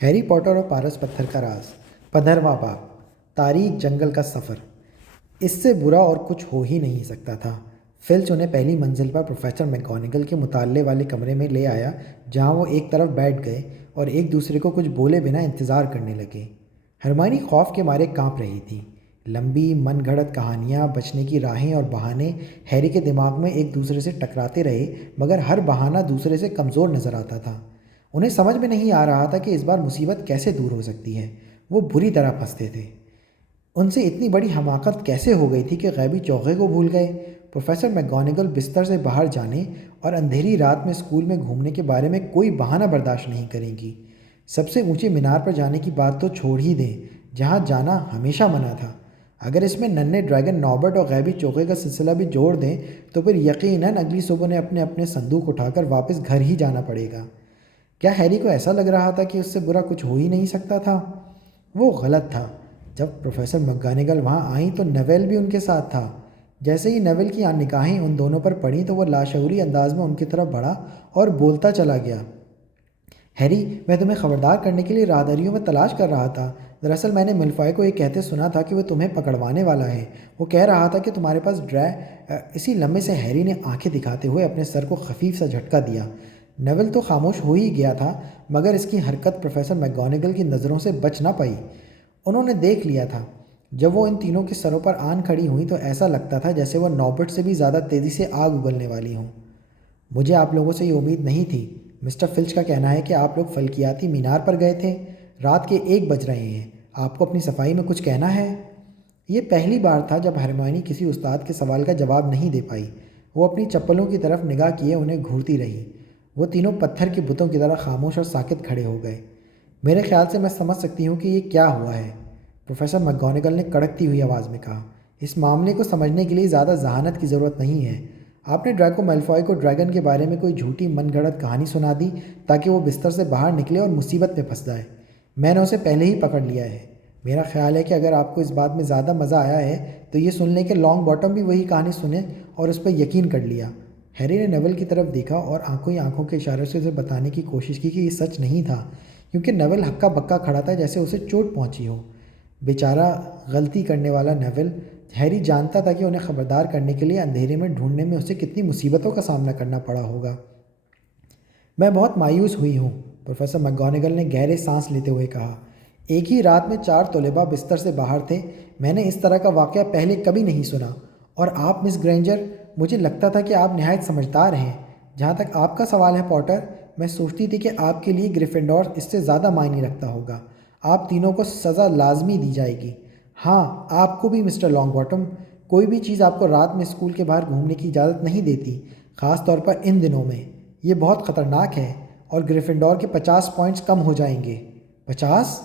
Harry Potter اور پارس پتھر کا راز 15واں باب تاریک جنگل کا سفر۔ اس سے برا اور کچھ ہو ہی نہیں سکتا تھا۔ فلچ انہیں پہلی منزل پر پروفیسر میکگونگل کے مطالعے والے کمرے میں لے آیا، جہاں وہ ایک طرف بیٹھ گئے اور ایک دوسرے کو کچھ بولے بنا انتظار کرنے لگے۔ ہرمائنی خوف کے مارے کانپ رہی تھی۔ لمبی من گھڑت کہانیاں، بچنے کی راہیں اور بہانے ہیری کے دماغ میں ایک دوسرے سے ٹکراتے رہے، مگر ہر بہانہ دوسرے سے کمزور نظر آتا تھا۔ انہیں سمجھ میں نہیں آ رہا تھا کہ اس بار مصیبت کیسے دور ہو سکتی ہے۔ وہ بری طرح پھنستے تھے۔ ان سے اتنی بڑی حماقت کیسے ہو گئی تھی کہ غیبی چوغے کو بھول گئے؟ پروفیسر میکگونگل بستر سے باہر جانے اور اندھیری رات میں اسکول میں گھومنے کے بارے میں کوئی بہانہ برداشت نہیں کریں گی۔ سب سے اونچے مینار پر جانے کی بات تو چھوڑ ہی دیں، جہاں جانا ہمیشہ منع تھا۔ اگر اس میں ننھے ڈریگن ناربرٹ اور غیبی چوغے کا سلسلہ بھی جوڑ دیں تو پھر یقیناً اگلی صبح انہیں اپنے اپنے صندوق اٹھا کر واپس گھر ہی جانا پڑے گا۔ کیا ہیری کو ایسا لگ رہا تھا کہ اس سے برا کچھ ہو ہی نہیں سکتا تھا؟ وہ غلط تھا۔ جب پروفیسر میکگونگل وہاں آئیں تو نیویل بھی ان کے ساتھ تھا۔ جیسے ہی نیویل کی نگاہیں ان دونوں پر پڑیں تو وہ لاشعوری انداز میں ان کی طرف بڑھا اور بولتا چلا گیا، ہیری، میں تمہیں خبردار کرنے کے لیے راہداریوں میں تلاش کر رہا تھا۔ دراصل میں نے ملفوائے کو یہ کہتے سنا تھا کہ وہ تمہیں پکڑوانے والا ہے۔ وہ کہہ رہا تھا کہ تمہارے پاس اسی لمحے سے ہیری نے آنکھیں دکھاتے ہوئے اپنے سر کو خفیف سا جھٹکا دیا۔ نیویل تو خاموش ہو ہی گیا تھا، مگر اس کی حرکت پروفیسر میکگونگل کی نظروں سے بچ نہ پائی۔ انہوں نے دیکھ لیا تھا۔ جب وہ ان تینوں کے سروں پر آن کھڑی ہوئیں تو ایسا لگتا تھا جیسے وہ نوبٹ سے بھی زیادہ تیزی سے آگ اگلنے والی ہوں۔ مجھے آپ لوگوں سے یہ امید نہیں تھی۔ مسٹر فلچ کا کہنا ہے کہ آپ لوگ فلکیاتی مینار پر گئے تھے۔ رات کے 1 بج رہے ہیں۔ آپ کو اپنی صفائی میں کچھ کہنا ہے؟ یہ پہلی بار تھا جب ہرمائنی کسی استاد کے سوال کا جواب نہیں دے پائی۔ وہ اپنی چپلوں کی طرف نگاہ کیے انہیں گھورتی رہی۔ وہ تینوں پتھر کے بتوں کی طرح خاموش اور ساکت کھڑے ہو گئے۔ میرے خیال سے میں سمجھ سکتی ہوں کہ یہ کیا ہوا ہے، پروفیسر میکگونگل نے کڑکتی ہوئی آواز میں کہا۔ اس معاملے کو سمجھنے کے لیے زیادہ ذہانت کی ضرورت نہیں ہے۔ آپ نے ڈریکو میلفوائے کو ڈریگن کے بارے میں کوئی جھوٹی من گھڑت کہانی سنا دی تاکہ وہ بستر سے باہر نکلے اور مصیبت میں پھنس جائے۔ میں نے اسے پہلے ہی پکڑ لیا ہے۔ میرا خیال ہے کہ اگر آپ کو اس بات میں زیادہ مزہ آیا ہے تو یہ سن لیں کہ لانگ باٹم بھی وہی کہانی سنے اور اس پر یقین کر لیا۔ ہیری نے نیویل کی طرف دیکھا اور آنکھوں کے اشارے سے اسے بتانے کی کوشش کی کہ یہ سچ نہیں تھا، کیونکہ نیویل ہکا بکا کھڑا تھا جیسے اسے چوٹ پہنچی ہو۔ بیچارہ غلطی کرنے والا نیویل۔ ہیری جانتا تھا کہ انہیں خبردار کرنے کے لیے اندھیرے میں ڈھونڈنے میں اسے کتنی مصیبتوں کا سامنا کرنا پڑا ہوگا۔ میں بہت مایوس ہوئی ہوں، پروفیسر میکگونگل نے گہرے سانس لیتے ہوئے کہا۔ ایک ہی رات میں 4 طلباء بستر سے باہر تھے۔ میں نے اس طرح کا واقعہ پہلے کبھی نہیں سنا۔ اور آپ مس گرینجر، مجھے لگتا تھا کہ آپ نہایت سمجھدار ہیں۔ جہاں تک آپ کا سوال ہے پوٹر، میں سوچتی تھی کہ آپ کے لیے گریفنڈور اس سے زیادہ معنی رکھتا ہوگا۔ آپ تینوں کو سزا لازمی دی جائے گی۔ ہاں، آپ کو بھی مسٹر لانگ باٹم۔ کوئی بھی چیز آپ کو رات میں اسکول کے باہر گھومنے کی اجازت نہیں دیتی، خاص طور پر ان دنوں میں۔ یہ بہت خطرناک ہے اور گریفنڈور کے 50 پوائنٹس کم ہو جائیں گے۔ 50؟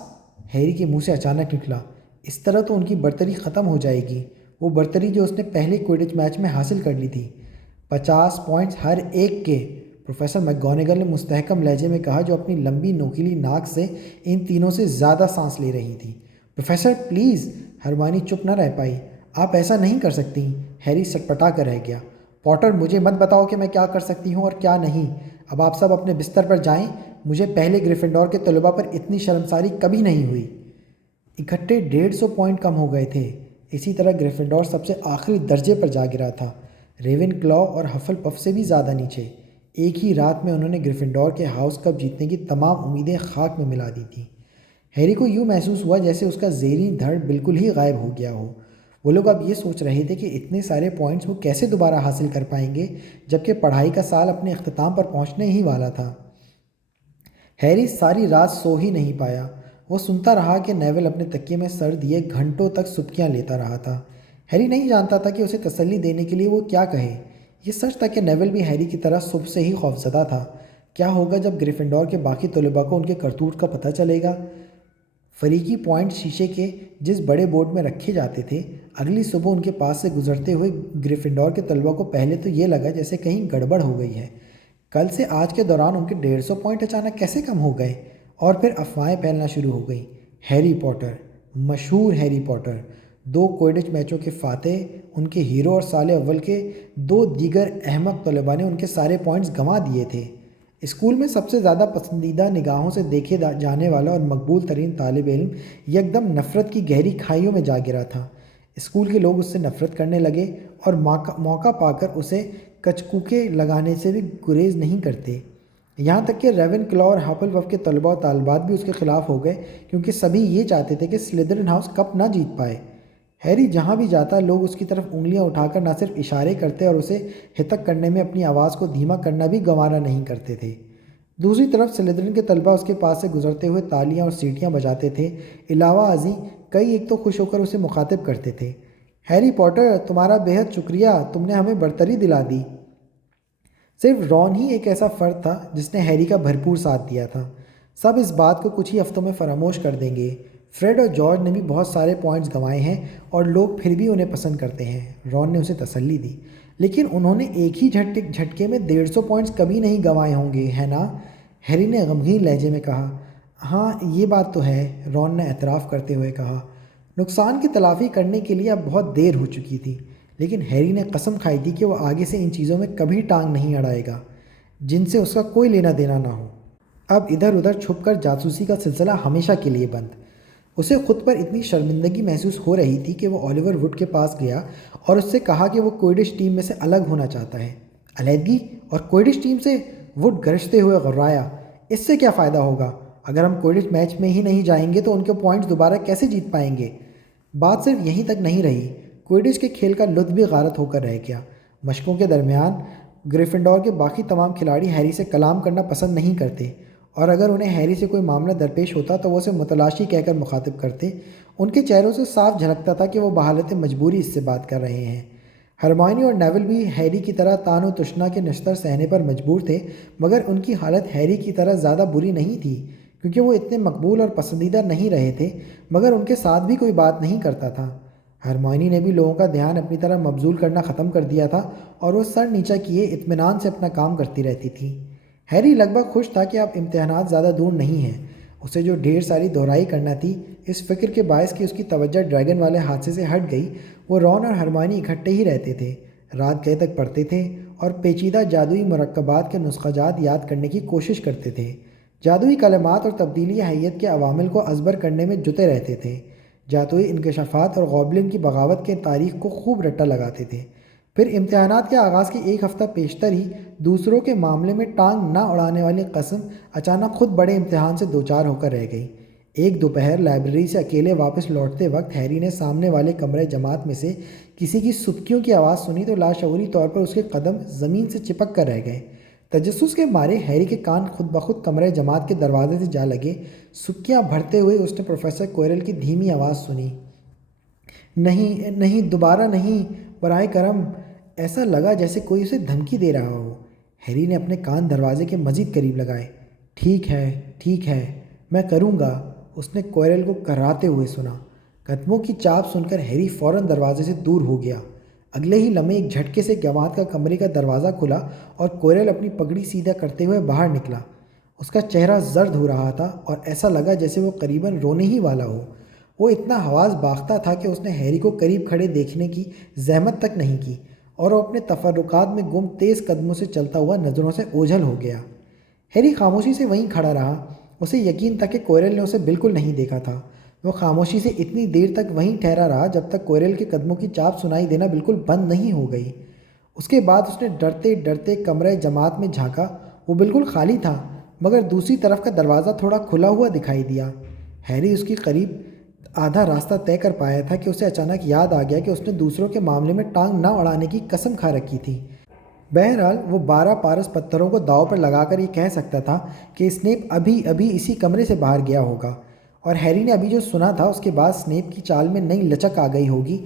ہیری کے منہ سے اچانک نکلا۔ اس طرح تو ان کی برتری ختم ہو جائے گی، وہ برتری جو اس نے پہلے کوئڈچ میچ میں حاصل کر لی تھی۔ 50 پوائنٹس ہر ایک کے، پروفیسر میکگونگل نے مستحکم لہجے میں کہا، جو اپنی لمبی نوکیلی ناک سے ان تینوں سے زیادہ سانس لے رہی تھی۔ Professor please! ہرمائنی چپ نہ رہ پائی۔ آپ ایسا نہیں کر سکتی۔ ہیری سٹپٹا کر رہ گیا۔ پوٹر، مجھے مت بتاؤ کہ میں کیا کر سکتی ہوں اور کیا نہیں۔ اب آپ سب اپنے بستر پر جائیں۔ مجھے پہلے گریفنڈور کے طلباء پر اتنی شرمساری کبھی نہیں ہوئی۔ اکٹھے 150 پوائنٹ کم ہو گئے تھے۔ اسی طرح گریفنڈور سب سے آخری درجے پر جا گرا تھا، ریون کلو اور ہفل پف سے بھی زیادہ نیچے۔ ایک ہی رات میں انہوں نے گریفنڈور کے ہاؤس کپ جیتنے کی تمام امیدیں خاک میں ملا دی تھیں۔ ہیری کو یوں محسوس ہوا جیسے اس کا زیریں دھڑ بالکل ہی غائب ہو گیا ہو۔ وہ لوگ اب یہ سوچ رہے تھے کہ اتنے سارے پوائنٹس وہ کیسے دوبارہ حاصل کر پائیں گے، جبکہ پڑھائی کا سال اپنے اختتام پر پہنچنے ہی والا تھا۔ ہیری ساری رات سو ہی نہیں پایا۔ وہ سنتا رہا کہ نیویل اپنے تکیے میں سر دیے گھنٹوں تک سبکیاں لیتا رہا تھا۔ ہیری نہیں جانتا تھا کہ اسے تسلی دینے کے لیے وہ کیا کہے۔ یہ سچ تھا کہ نیویل بھی ہیری کی طرح صبح سے ہی خوفزدہ تھا۔ کیا ہوگا جب گریفنڈور کے باقی طلباء کو ان کے کرتوت کا پتہ چلے گا؟ فریقی پوائنٹ شیشے کے جس بڑے بورڈ میں رکھے جاتے تھے، اگلی صبح ان کے پاس سے گزرتے ہوئے گریفنڈور کے طلباء کو پہلے تو یہ لگا جیسے کہیں گڑبڑ ہو گئی ہے۔ کل سے آج کے دوران ان کے 150 پوائنٹ اچانک کیسے کم ہو گئے؟ اور پھر افواہیں پھیلنا شروع ہو گئیں۔ ہیری پوٹر، مشہور ہیری پوٹر، 2 کوئڈچ میچوں کے فاتح، ان کے ہیرو اور سال اول کے 2 دیگر احمق طلباء نے ان کے سارے پوائنٹس گنوا دیے تھے۔ اسکول میں سب سے زیادہ پسندیدہ نگاہوں سے دیکھے جانے والا اور مقبول ترین طالب علم یکدم نفرت کی گہری کھائیوں میں جا گرا تھا۔ اسکول کے لوگ اس سے نفرت کرنے لگے اور موقع پا کر اسے کچکوکے لگانے سے بھی گریز نہیں کرتے۔ یہاں تک کہ ریون کلا اور ہفل پف کے طلباء و طالبات بھی اس کے خلاف ہو گئے، کیونکہ سبھی یہ چاہتے تھے کہ سلیدرن ہاؤس کپ نہ جیت پائے۔ ہیری جہاں بھی جاتا لوگ اس کی طرف انگلیاں اٹھا کر نہ صرف اشارے کرتے اور اسے ہتک کرنے میں اپنی آواز کو دھیما کرنا بھی گوارا نہیں کرتے تھے۔ دوسری طرف سلیدرن کے طلباء اس کے پاس سے گزرتے ہوئے تالیاں اور سیٹیاں بجاتے تھے۔ علاوہ ازیں کئی ایک تو خوش ہو کر اسے مخاطب کرتے تھے، ہیری پوٹر تمہارا بےحد شکریہ، تم نے ہمیں برتری دلا دی۔ صرف رون ہی ایک ایسا فرد تھا جس نے ہیری کا بھرپور ساتھ دیا تھا۔ سب اس بات کو کچھ ہی ہفتوں میں فراموش کر دیں گے۔ فریڈ اور جارج نے بھی بہت سارے پوائنٹس گنوائے ہیں اور لوگ پھر بھی انہیں پسند کرتے ہیں، رون نے اسے تسلی دی۔ لیکن انہوں نے ایک ہی جھٹکے میں 150 پوائنٹس کبھی نہیں گنوائے ہوں گے، ہے نا؟ ہیری نے غمگین لہجے میں کہا۔ ہاں یہ بات تو ہے، رون نے اعتراف کرتے ہوئے کہا۔ نقصان کی تلافی کرنے کے لیے اب بہت دیر ہو چکی تھی، لیکن ہیری نے قسم کھائی تھی کہ وہ آگے سے ان چیزوں میں کبھی ٹانگ نہیں اڑائے گا جن سے اس کا کوئی لینا دینا نہ ہو۔ اب ادھر ادھر چھپ کر جاسوسی کا سلسلہ ہمیشہ کے لیے بند۔ اسے خود پر اتنی شرمندگی محسوس ہو رہی تھی کہ وہ اولیور ووڈ کے پاس گیا اور اس سے کہا کہ وہ کوئڈش ٹیم میں سے الگ ہونا چاہتا ہے۔ علیحدگی اور کوئڈش ٹیم سے؟ ووڈ گرجتے ہوئے غرایا۔ اس سے کیا فائدہ ہوگا؟ اگر ہم کوئڈش میچ میں ہی نہیں جائیں گے تو ان کے پوائنٹس دوبارہ کیسے جیت پائیں گے؟ بات صرف یہیں تک نہیں رہی، کوئڈش کے کھیل کا لطف بھی غارت ہو کر رہ گیا۔ مشقوں کے درمیان گریفنڈور کے باقی تمام کھلاڑی ہیری سے کلام کرنا پسند نہیں کرتے، اور اگر انہیں ہیری سے کوئی معاملہ درپیش ہوتا تو وہ اسے متلاشی کہہ کر مخاطب کرتے۔ ان کے چہروں سے صاف جھلکتا تھا کہ وہ بحالت مجبوری اس سے بات کر رہے ہیں۔ ہرمائنی اور نیول بھی ہیری کی طرح تان و تشنا کے نشتر سہنے پر مجبور تھے، مگر ان کی حالت ہیری کی طرح زیادہ بری نہیں تھی، کیونکہ وہ اتنے مقبول اور پسندیدہ نہیں رہے تھے، مگر ان کے ساتھ بھی کوئی بات نہیں کرتا تھا۔ ہرمائنی نے بھی لوگوں کا دھیان اپنی طرح مبذول کرنا ختم کر دیا تھا اور وہ سر نیچا کیے اطمینان سے اپنا کام کرتی رہتی تھی۔ ہیری لگ بھگ خوش تھا کہ اب امتحانات زیادہ دور نہیں ہیں۔ اسے جو ڈھیر ساری دہرائی کرنا تھی، اس فکر کے باعث کہ اس کی توجہ ڈریگن والے حادثے سے ہٹ گئی۔ وہ رون اور ہرمائنی اکٹھے ہی رہتے تھے، رات گئے تک پڑھتے تھے اور پیچیدہ جادوئی مرکبات کے نسخہ جات یاد کرنے کی کوشش کرتے تھے۔ جادوئی کلمات اور تبدیلی حیت کے عوامل کو ازبر کرنے میں جٹے رہتے تھے۔ جادوئی انکشافات اور گوبلن کی بغاوت کے تاریخ کو خوب رٹا لگاتے تھے۔ پھر امتحانات کے آغاز کے ایک ہفتہ پیشتر ہی دوسروں کے معاملے میں ٹانگ نہ اڑانے والی قسم اچانک خود بڑے امتحان سے دوچار ہو کر رہ گئی۔ ایک دوپہر لائبریری سے اکیلے واپس لوٹتے وقت ہیری نے سامنے والے کمرے جماعت میں سے کسی کی سبکیوں کی آواز سنی تو لاشعوری طور پر اس کے قدم زمین سے چپک کر رہ گئے۔ تجسس کے مارے ہیری کے کان خود بخود کمرے جماعت کے دروازے سے جا لگے۔ سبکیاں بھرتے ہوئے اس نے پروفیسر کوئرل کی دھیمی آواز سنی، نہیں نہیں، دوبارہ نہیں، برائے کرم۔ ایسا لگا جیسے کوئی اسے دھمکی دے رہا ہو۔ ہیری نے اپنے کان دروازے کے مزید قریب لگائے۔ ٹھیک ہے، میں کروں گا، اس نے کوئرل کو کراتے ہوئے سنا۔ قدموں کی چاپ سن کر ہیری فوراً دروازے سے دور ہو گیا۔ اگلے ہی لمحے ایک جھٹکے سے جماعت کا کمرے کا دروازہ کھلا اور کوئرل اپنی پگڑی سیدھا کرتے ہوئے باہر نکلا۔ اس کا چہرہ زرد ہو رہا تھا اور ایسا لگا جیسے وہ قریباً رونے ہی والا ہو۔ وہ اتنا حواس باختہ تھا کہ اس نے ہیری کو قریب کھڑے دیکھنے کی زحمت تک نہیں کی، اور وہ اپنے تفرقات میں گم تیز قدموں سے چلتا ہوا نظروں سے اوجھل ہو گیا۔ ہیری خاموشی سے وہیں کھڑا رہا۔ اسے یقین تھا کہ کوئرل نے اسے بالکل نہیں دیکھا تھا۔ وہ خاموشی سے اتنی دیر تک وہیں ٹھہرا رہا جب تک کوئرل کے قدموں کی چاپ سنائی دینا بالکل بند نہیں ہو گئی۔ اس کے بعد اس نے ڈرتے ڈرتے کمرے جماعت میں جھانکا۔ وہ بالکل خالی تھا، مگر دوسری طرف کا دروازہ تھوڑا کھلا ہوا دکھائی دیا۔ ہیری اس کی قریب آدھا راستہ طے کر پایا تھا کہ اسے اچانک یاد آ گیا کہ اس نے دوسروں کے معاملے میں ٹانگ نہ اڑانے کی قسم کھا رکھی تھی۔ بہرحال وہ 12 پارس پتھروں کو داؤ پر لگا کر یہ کہہ سکتا تھا کہ اسنیپ ابھی اسی کمرے سے باہر گیا ہوگا، اور ہیری نے ابھی جو سنا تھا اس کے بعد اسنیپ کی چال میں نئی لچک آ گئی ہوگی۔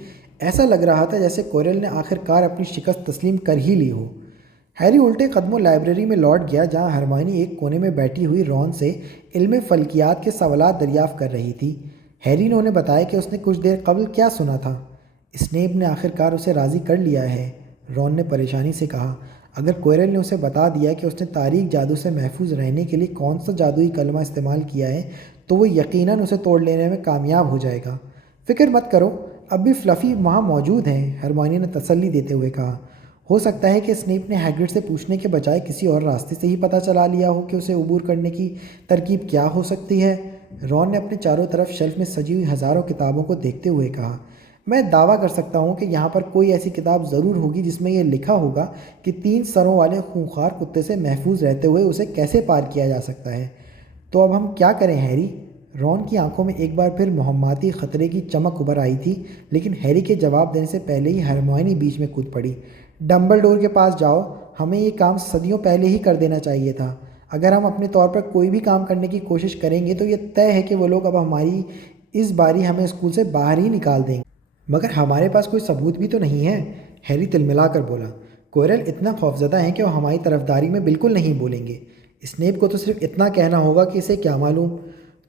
ایسا لگ رہا تھا جیسے کوئرل نے آخر کار اپنی شکست تسلیم کر ہی لی ہو۔ ہیری الٹے قدموں لائبریری میں لوٹ گیا، جہاں ہرمائنی ایک کونے میں بیٹھی ہوئی رون سے علم فلکیات کے سوالات دریافت کر رہی تھی۔ ہیری نے انہیں بتایا کہ اس نے کچھ دیر قبل کیا سنا تھا۔ اسنیپ نے آخر کار اسے راضی کر لیا ہے، رون نے پریشانی سے کہا۔ اگر کوئرل نے اسے بتا دیا کہ اس نے تاریک جادو سے محفوظ رہنے کے لیے کون سا جادوئی کلمہ استعمال کیا ہے تو وہ یقیناً اسے توڑ لینے میں کامیاب ہو جائے گا۔ فکر مت کرو، اب بھی فلفی وہاں موجود ہیں، ہرمائنی نے تسلی دیتے ہوئے کہا۔ ہو سکتا ہے کہ اسنیپ نے ہیگرڈ سے پوچھنے کے بجائے کسی اور راستے سے ہی پتہ چلا لیا ہو کہ اسے عبور کرنے کی ترکیب کیا ہو سکتی ہے۔ رون نے اپنے چاروں طرف شیلف میں سجی ہوئی ہزاروں کتابوں کو دیکھتے ہوئے کہا، میں دعویٰ کر سکتا ہوں کہ یہاں پر کوئی ایسی کتاب ضرور ہوگی جس میں یہ لکھا ہوگا کہ 3 سروں والے خونخوار کتے سے محفوظ رہتے ہوئے اسے کیسے پار کیا جا سکتا ہے۔ تو اب ہم کیا کریں ہیری؟ رون کی آنکھوں میں ایک بار پھر مہماتی خطرے کی چمک ابھر آئی تھی، لیکن ہیری کے جواب دینے سے پہلے ہی ہرمیونی بیچ میں کود پڑی۔ ڈمبلڈور کے پاس جاؤ، ہمیں یہ کام صدیوں پہلے ہی کر دینا چاہیے تھا۔ اگر ہم اپنے طور پر کوئی بھی کام کرنے کی کوشش کریں گے تو یہ طے ہے کہ وہ لوگ اب ہماری اس باری ہمیں اسکول سے باہر ہی نکال دیں گے۔ مگر ہمارے پاس کوئی ثبوت بھی تو نہیں ہے، ہیری تلملا کر بولا۔ کوئرل اتنا خوفزدہ ہیں کہ وہ ہماری طرفداری میں بالکل نہیں بولیں گے۔ اسنیپ کو تو صرف اتنا کہنا ہوگا کہ اسے کیا معلوم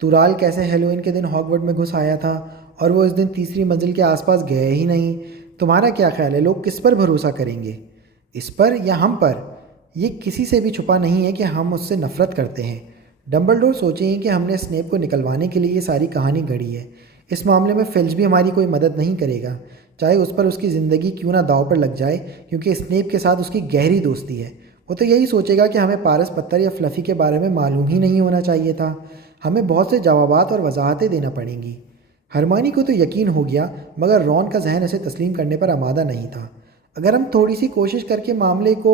تورال کیسے ہیلوئین کے دن ہاگورٹ میں گھس آیا تھا اور وہ اس دن تیسری منزل کے آس پاس گئے ہی نہیں۔ تمہارا کیا خیال ہے، لوگ کس پر بھروسہ کریں گے، اس پر یا ہم پر؟ یہ کسی سے بھی چھپا نہیں ہے کہ ہم اس سے نفرت کرتے ہیں۔ ڈمبلڈور سوچیں کہ ہم نے اسنیپ کو نکلوانے کے لیے یہ ساری کہانی گھڑی ہے۔ اس معاملے میں فلچ بھی ہماری کوئی مدد نہیں کرے گا، چاہے اس پر اس کی زندگی کیوں نہ داؤ پر لگ جائے، کیونکہ اسنیپ کے ساتھ اس کی گہری دوستی ہے۔ وہ تو یہی سوچے گا کہ ہمیں پارس پتر یا فلفی کے بارے میں معلوم ہی نہیں ہونا چاہیے تھا۔ ہمیں بہت سے جوابات اور وضاحتیں دینا پڑیں گی۔ ہرمیونی کو تو یقین ہو گیا، مگر رون کا ذہن اسے تسلیم کرنے پر آمادہ نہیں تھا۔ اگر ہم تھوڑی سی کوشش کر کے معاملے کو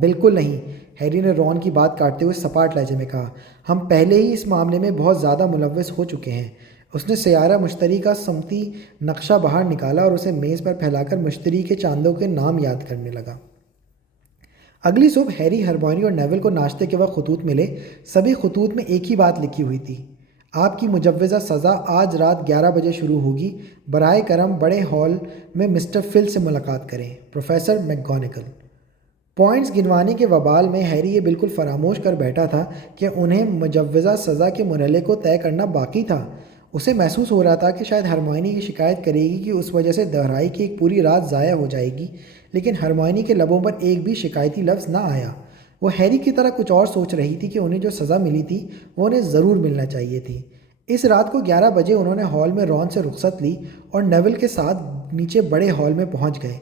بالکل نہیں، ہیری نے رون کی بات کاٹتے ہوئے سپاٹ لہجے میں کہا، ہم پہلے ہی اس معاملے میں بہت زیادہ ملوث ہو چکے ہیں۔ اس نے سیارہ مشتری کا سمتی نقشہ باہر نکالا اور اسے میز پر پھیلا کر مشتری کے چاندوں کے نام یاد کرنے لگا۔ اگلی صبح ہیری، ہرمیونی اور نیول کو ناشتے کے وقت خطوط ملے۔ سبھی خطوط میں ایک ہی بات لکھی ہوئی تھی، آپ کی مجوزہ سزا آج رات 11 بجے شروع ہوگی۔ برائے کرم بڑے ہال میں مسٹر فل سے ملاقات کریں، پروفیسر میک گوناگل۔ پوائنٹس گنوانے کے وبال میں ہیری یہ بالکل فراموش کر بیٹھا تھا کہ انہیں مجوزہ سزا کے مرحلے کو طے کرنا باقی تھا۔ اسے محسوس ہو رہا تھا کہ شاید ہرمیونی یہ شکایت کرے گی کہ اس وجہ سے دہرائی کی ایک پوری رات ضائع ہو جائے گی، لیکن ہرمیونی کے لبوں پر ایک بھی شکایتی لفظ نہ آیا۔ وہ ہیری کی طرح کچھ اور سوچ رہی تھی کہ انہیں جو سزا ملی تھی وہ انہیں ضرور ملنا چاہیے تھی۔ اس رات کو 11 بجے انہوں نے ہال میں رون سے رخصت لی اور نیول کے ساتھ نیچے بڑے ہال میں پہنچ گئے۔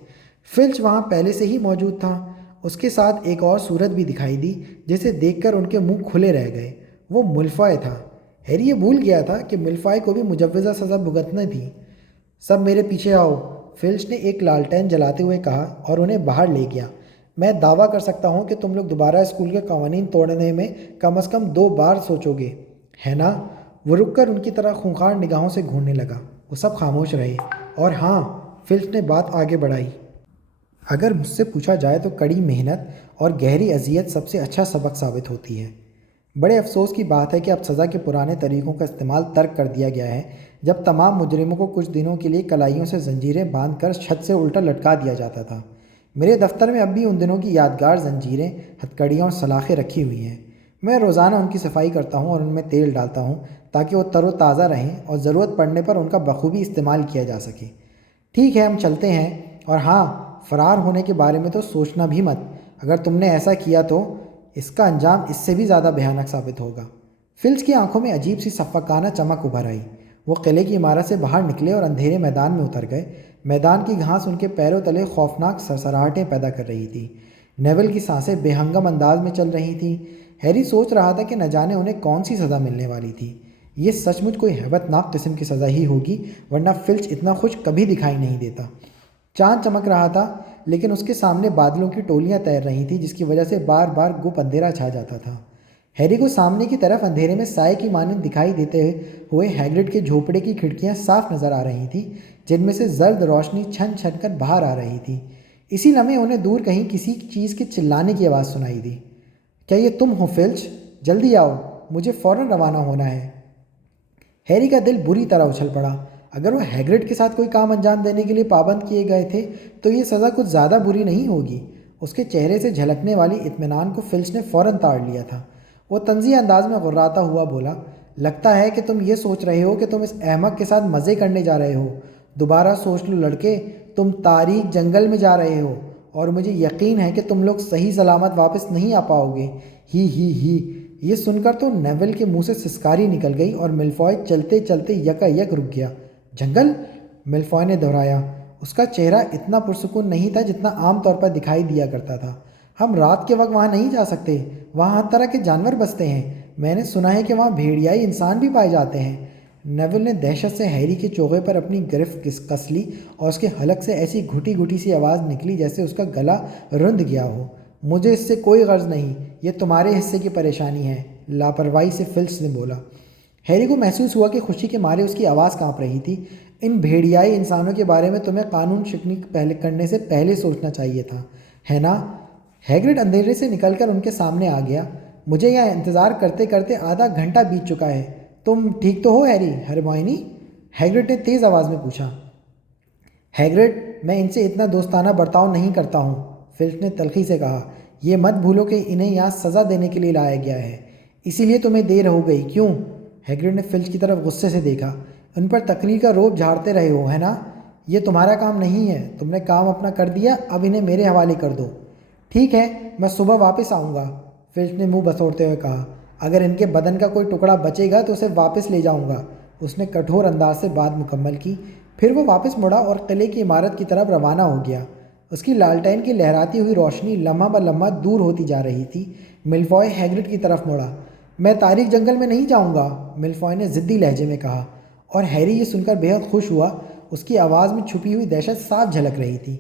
فلچ وہاں پہلے سے ہی موجود تھا۔ اس کے ساتھ ایک اور صورت بھی دکھائی دی جسے دیکھ کر ان کے منہ کھلے رہ گئے۔ وہ ملفوائے تھا۔ ہیری یہ بھول گیا تھا کہ ملفوائے کو بھی مجوزہ سزا بھگتنی تھی۔ سب میرے پیچھے آؤ، فلچ نے ایک لالٹین جلاتے ہوئے کہا اور انہیں باہر لے گیا۔ میں دعویٰ کر سکتا ہوں کہ تم لوگ دوبارہ اسکول کے قوانین توڑنے میں کم از کم 2 بار سوچو گے، ہے نا؟ وہ رک کر ان کی طرح خونخوار نگاہوں سے گھورنے لگا۔ وہ سب خاموش رہے۔ اور ہاں، فلچ نے بات آگے بڑھائی، اگر مجھ سے پوچھا جائے تو کڑی محنت اور گہری اذیت سب سے اچھا سبق ثابت ہوتی ہے۔ بڑے افسوس کی بات ہے کہ اب سزا کے پرانے طریقوں کا استعمال ترک کر دیا گیا ہے، جب تمام مجرموں کو کچھ دنوں کے لیے کلائیوں سے زنجیریں باندھ کر چھت سے الٹا لٹکا دیا جاتا تھا۔ میرے دفتر میں اب بھی ان دنوں کی یادگار زنجیریں، ہتھکڑیاں اور سلاخیں رکھی ہوئی ہیں۔ میں روزانہ ان کی صفائی کرتا ہوں اور ان میں تیل ڈالتا ہوں تاکہ وہ تر و تازہ رہیں اور ضرورت پڑنے پر ان کا بخوبی استعمال کیا جا سکے۔ ٹھیک ہے، ہم چلتے ہیں۔ اور ہاں، فرار ہونے کے بارے میں تو سوچنا بھی مت۔ اگر تم نے ایسا کیا تو اس کا انجام اس سے بھی زیادہ بھیانک ثابت ہوگا۔ فلچ کی آنکھوں میں عجیب سی شفقانہ چمک ابھر آئی۔ وہ قلعے کی عمارت سے باہر نکلے اور اندھیرے میدان میں اتر گئے۔ میدان کی گھاس ان کے پیروں تلے خوفناک سرسراہٹیں پیدا کر رہی تھی۔ نیول کی سانسیں بے ہنگم انداز میں چل رہی تھیں۔ ہیری سوچ رہا تھا کہ نہ جانے انہیں کون سی سزا ملنے والی تھی۔ یہ سچ مچ کوئی ہیبت ناک قسم کی سزا ہی ہوگی، ورنہ فلچ اتنا خوش کبھی دکھائی نہیں دیتا۔ چاند چمک رہا تھا، لیکن اس کے سامنے بادلوں کی ٹولیاں تیر رہی تھیں، جس کی وجہ سے بار بار گپ اندھیرا چھا جاتا تھا۔ ہیری کو سامنے کی طرف اندھیرے میں سائے کی مانند دکھائی دیتے ہوئے ہیگرڈ کے جھوپڑے کی کھڑکیاں صاف نظر آ رہی تھیں، جن میں سے زرد روشنی چھن چھن کر باہر آ رہی تھی۔ اسی لمحے انہیں دور کہیں کسی چیز کے چلانے کی آواز سنائی دی۔ کیا یہ تم ہو فلچ؟ جلدی آؤ، مجھے فوراً روانہ ہونا ہے۔ ہیری کا دل بری طرح اچھل پڑا۔ اگر وہ ہیگرڈ کے ساتھ کوئی کام انجام دینے کے لیے پابند کیے گئے تھے تو یہ سزا کچھ زیادہ بری نہیں ہوگی۔ اس کے چہرے سے جھلکنے والی اطمینان کو فلچ نے فوراً تاڑ لیا تھا۔ وہ طنزیہ انداز میں غراتا ہوا بولا، لگتا ہے کہ تم یہ سوچ رہے ہو کہ تم اس احمق کے ساتھ مزے کرنے جا رہے ہو۔ دوبارہ سوچ لو لڑکے، تم تاریک جنگل میں جا رہے ہو اور مجھے یقین ہے کہ تم لوگ صحیح سلامت واپس نہیں آ پاؤ گے۔ ہی۔ یہ سن کر تو نیول کے منہ سے سسکاری نکل گئی اور ملفوائے چلتے چلتے یکا یک رک گیا۔ جنگل؟ ملفوائے نے دہرایا اس کا چہرہ اتنا پرسکون نہیں تھا جتنا عام طور پر دکھائی دیا کرتا تھا۔ ہم رات کے وقت وہاں نہیں جا سکتے، وہاں ہر طرح کے جانور بستے ہیں، میں نے سنا ہے کہ وہاں بھیڑیائی انسان بھی پائے جاتے ہیں۔ نیول نے دہشت سے ہیری کے چوغے پر اپنی گرفت کس لی اور اس کے حلق سے ایسی گھٹی گھٹی سی آواز نکلی جیسے اس کا گلا رند گیا ہو۔ مجھے اس سے کوئی غرض نہیں، یہ تمہارے حصے کی پریشانی ہے، لاپرواہی سے فلچ نے بولا۔ ہیری کو محسوس ہوا کہ خوشی کے مارے اس کی آواز کانپ رہی تھی۔ ان بھیڑیائی انسانوں کے بارے میں تمہیں قانون شکنی کرنے سے پہلے سوچنا چاہیے تھا، ہے نا؟ ہیگرڈ اندھیرے سے نکل کر ان کے سامنے آ گیا۔ مجھے یہاں انتظار کرتے کرتے آدھا گھنٹہ بیت چکا ہے۔ تم ٹھیک تو ہو ہیری؟ ہرمائنی، ہیگرڈ نے تیز آواز میں پوچھا۔ ہیگرڈ، میں ان سے اتنا دوستانہ برتاؤ نہیں کرتا ہوں، فلچ نے تلخی سے کہا۔ یہ مت بھولو کہ انہیں یہاں سزا دینے کے لیے لایا گیا ہے، اسی لیے تمہیں دیر ہو گئی۔ کیوں؟ ہیگرڈ نے فلچ کی طرف غصے سے دیکھا۔ ان پر تقریر کا روب جھاڑتے رہے ہو، ہے نا؟ یہ تمہارا کام نہیں ہے، تم نے کام اپنا کر دیا، اب انہیں میرے حوالے کر دو۔ ٹھیک ہے، میں صبح واپس آؤں گا، فلچ نے منہ بسوڑتے ہوئے کہا۔ اگر ان کے بدن کا کوئی ٹکڑا بچے گا تو اسے واپس لے جاؤں گا، اس نے کٹھور انداز سے بات مکمل کی۔ پھر وہ واپس مڑا اور قلعے کی عمارت کی طرف روانہ ہو گیا۔ اس کی لالٹین کی لہراتی ہوئی روشنی لمحہ بہ لمحہ دور ہوتی جا رہی تھی۔ ملفوائے ہیگرڈ کی طرف مڑا۔ میں تاریک جنگل میں نہیں جاؤں گا، ملفوائے نے ضدی لہجے میں کہا، اور ہیری یہ سن کر بہت خوش ہوا۔ اس کی آواز میں چھپی ہوئی دہشت صاف جھلک رہی تھی۔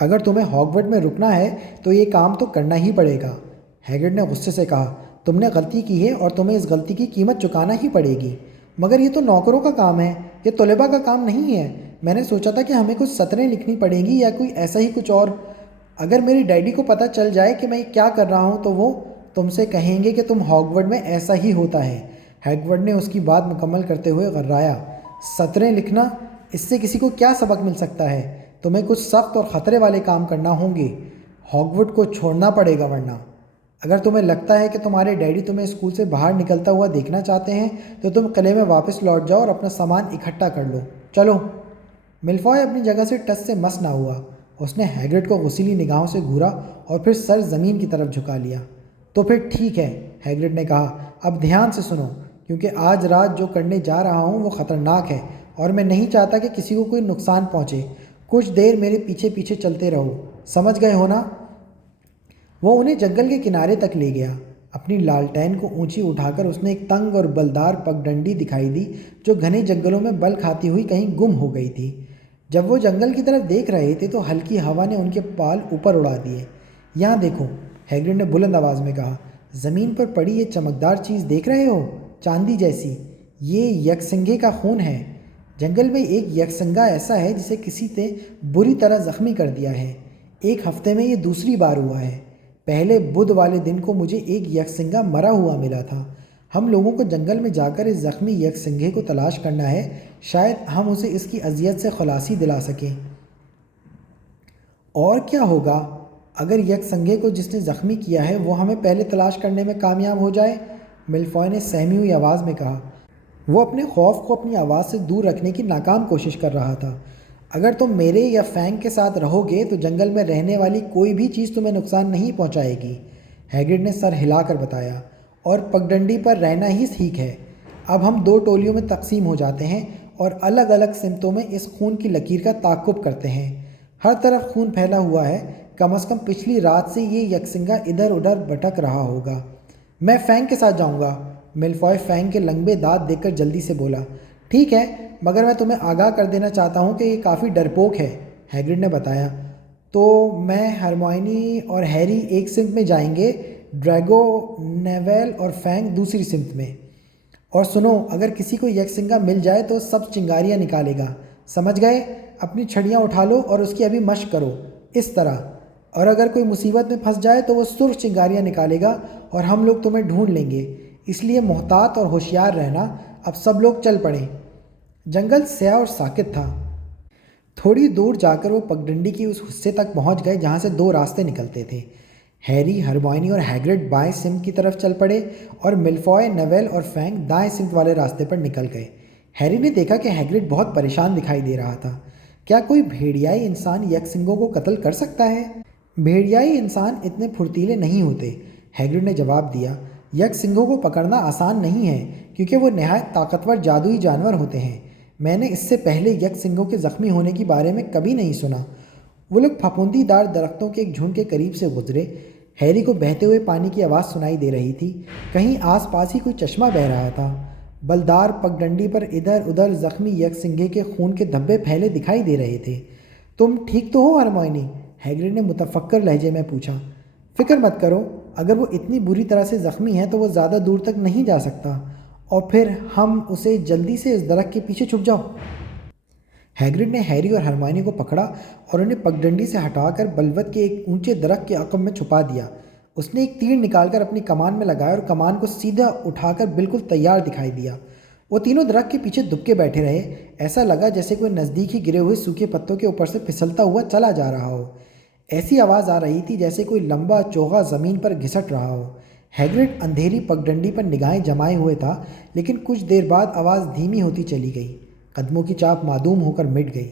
اگر تمہیں ہاگورٹ میں رکنا ہے تو یہ کام تو کرنا ہی پڑے گا، ہیگرڈ نے غصے سے کہا۔ تم نے غلطی کی ہے اور تمہیں اس غلطی کی قیمت چکانا ہی پڑے گی۔ مگر یہ تو نوکروں کا کام ہے، یہ طلباء کا کام نہیں ہے۔ میں نے سوچا تھا کہ ہمیں کچھ سطریں لکھنی پڑیں گی یا کوئی ایسا ہی کچھ اور۔ اگر میری ڈیڈی کو پتہ چل جائے کہ میں کیا کر رہا ہوں تو وہ تم سے کہیں گے کہ تم ہاگورٹ میں ایسا ہی ہوتا ہے۔ ہیگرڈ نے اس کی بات مکمل کرتے ہوئے غرایا۔ سطریں لکھنا؟ اس سے کسی کو کیا سبق مل سکتا ہے؟ تمہیں کچھ سخت اور خطرے والے کام کرنا ہوں گے، ہاگورٹ کو چھوڑنا پڑے گا ورنہ۔ اگر تمہیں لگتا ہے کہ تمہارے ڈیڈی تمہیں اسکول سے باہر نکلتا ہوا دیکھنا چاہتے ہیں تو تم قلعے میں واپس لوٹ جاؤ اور اپنا سامان اکٹھا کر لو، چلو۔ ملفوائے اپنی جگہ سے ٹس سے مس نہ ہوا۔ اس نے ہیگرڈ کو غصیلی نگاہوں سے گھورا اور پھر سر زمین کی طرف جھکا لیا۔ تو پھر ٹھیک ہے، ہیگرڈ نے کہا، اب دھیان سے سنو، کیونکہ آج رات جو کرنے جا رہا ہوں وہ خطرناک ہے اور میں نہیں چاہتا کہ کسی کو کوئی نقصان پہنچے۔ کچھ دیر میرے پیچھے پیچھے چلتے رہو، سمجھ گئے ہو نا؟ وہ انہیں جنگل کے کنارے تک لے گیا۔ اپنی لالٹین کو اونچی اٹھا کر اس نے ایک تنگ اور بلدار پگڈنڈی دکھائی دی جو گھنے جنگلوں میں بل کھاتی ہوئی کہیں گم ہو گئی تھی۔ جب وہ جنگل کی طرف دیکھ رہے تھے تو ہلکی ہوا نے ان کے بال اوپر اڑا دیے۔ یہاں دیکھو، ہیگرڈ نے بلند آواز میں کہا، زمین پر پڑی یہ چمکدار چیز دیکھ رہے ہو، چاندی جیسی؟ یہ یکسنگھے کا خون ہے۔ جنگل میں ایک یکسنگھا ایسا ہے جسے کسی نے بری طرح زخمی کر دیا ہے۔ ایک ہفتے میں یہ دوسری بار ہوا ہے۔ پہلے بدھ والے دن کو مجھے ایک یکسنگھا مرا ہوا ملا تھا۔ ہم لوگوں کو جنگل میں جا کر اس زخمی یکسنگھے کو تلاش کرنا ہے، شاید ہم اسے اس کی اذیت سے خلاصی دلا سکیں۔ اور کیا ہوگا اگر یکسنگھے کو جس نے زخمی کیا ہے وہ ہمیں پہلے تلاش کرنے میں کامیاب ہو جائے؟ ملفوائے نے سہمی ہوئی آواز میں کہا۔ وہ اپنے خوف کو اپنی آواز سے دور رکھنے کی ناکام کوشش کر رہا تھا۔ اگر تم میرے یا فینگ کے ساتھ رہو گے تو جنگل میں رہنے والی کوئی بھی چیز تمہیں نقصان نہیں پہنچائے گی، ہیگرڈ نے سر ہلا کر بتایا، اور پگڈنڈی پر رہنا ہی ٹھیک ہے۔ اب ہم دو ٹولیوں میں تقسیم ہو جاتے ہیں اور الگ الگ سمتوں میں اس خون کی لکیر کا تعاقب کرتے ہیں۔ ہر طرف خون پھیلا ہوا ہے، کم از کم پچھلی رات سے یہ یکسنگھا ادھر ادھر بھٹک رہا ہوگا۔ میں فینگ کے ساتھ جاؤں گا، ملفوائے فینگ کے لنبے دانت دیکھ کر جلدی سے بولا۔ ٹھیک ہے، مگر میں تمہیں آگاہ کر دینا چاہتا ہوں کہ یہ کافی ڈرپوک ہے، ہیگرڈ نے بتایا۔ تو میں، ہرمائنی اور ہیری ایک سمت میں جائیں گے، ڈریگو، نیویل اور فینگ دوسری سمت میں۔ اور سنو، اگر کسی کو یکسنگھا مل جائے تو سب چنگاریاں نکالے گا، سمجھ گئے؟ اپنی چھڑیاں اٹھا لو اور اس کی ابھی مشق کرو، اس طرح۔ اور اگر کوئی مصیبت میں پھنس جائے تو وہ سرخ چنگاریاں نکالے گا اور ہم لوگ تمہیں ڈھونڈ لیں گے، اس لیے محتاط اور ہوشیار رہنا۔ اب سب لوگ چل پڑیں۔ جنگل سیاہ اور ساکت تھا۔ تھوڑی دور جا کر وہ پگڈنڈی کی اس حصے تک پہنچ گئے جہاں سے دو راستے نکلتے تھے۔ ہیری، ہرمائنی اور ہیگرڈ بائیں سمت کی طرف چل پڑے اور ملفوائے، نیویل اور فینگ دائیں سمت والے راستے پر نکل گئے۔ ہیری نے دیکھا کہ ہیگرڈ بہت پریشان دکھائی دے رہا تھا۔ کیا کوئی بھیڑیائی انسان یکسنگھوں کو قتل کر سکتا ہے؟ بھیڑیائی انسان اتنے پھرتیلے نہیں ہوتے، ہیگرڈ نے جواب دیا۔ یکسنگھوں کو پکڑنا آسان نہیں ہے کیونکہ وہ نہایت طاقتور جادوئی جانور ہوتے ہیں۔ میں نے اس سے پہلے یک سنگھوں کے زخمی ہونے کے بارے میں کبھی نہیں سنا۔ وہ لوگ پھپھوندی دار درختوں کے ایک جھنڈ کے قریب سے گزرے۔ ہیری کو بہتے ہوئے پانی کی آواز سنائی دے رہی تھی۔ کہیں آس پاس ہی کوئی چشمہ بہہ رہا تھا۔ بلدار پگڈنڈی پر ادھر ادھر زخمی یک سنگھے کے خون کے دھبے پھیلے دکھائی دے رہے تھے۔ تم ٹھیک تو ہو ہرمائنی؟ ہیگرڈ نے متفکر لہجے میں پوچھا۔ فکر مت کرو، اگر وہ اتنی بری طرح سے زخمی ہے تو وہ زیادہ دور تک نہیں جا سکتا، اور پھر ہم اسے جلدی سے اس درخت کے پیچھے چھپ جاؤ۔ ہیگرڈ نے ہیری اور ہرمائنی کو پکڑا اور انہیں پگڈنڈی سے ہٹا کر بلوت کے ایک اونچے درخت کے عقب میں چھپا دیا۔ اس نے ایک تیر نکال کر اپنی کمان میں لگایا اور کمان کو سیدھا اٹھا کر بالکل تیار دکھائی دیا۔ وہ تینوں درخت کے پیچھے دب کے بیٹھے رہے۔ ایسا لگا جیسے کوئی نزدیک ہی گرے ہوئے سوکھے پتوں کے اوپر سے پھسلتا ہوا چلا جا رہا ہو۔ ایسی آواز آ رہی تھی جیسے کوئی لمبا چوغا زمین پر گھسٹ رہا ہو۔ ہیگرڈ اندھیری پگڈنڈی پر نگاہیں جمائے ہوئے تھا، لیکن کچھ دیر بعد آواز دھیمی ہوتی چلی گئی۔ قدموں کی چاپ معدوم ہو کر مٹ گئی۔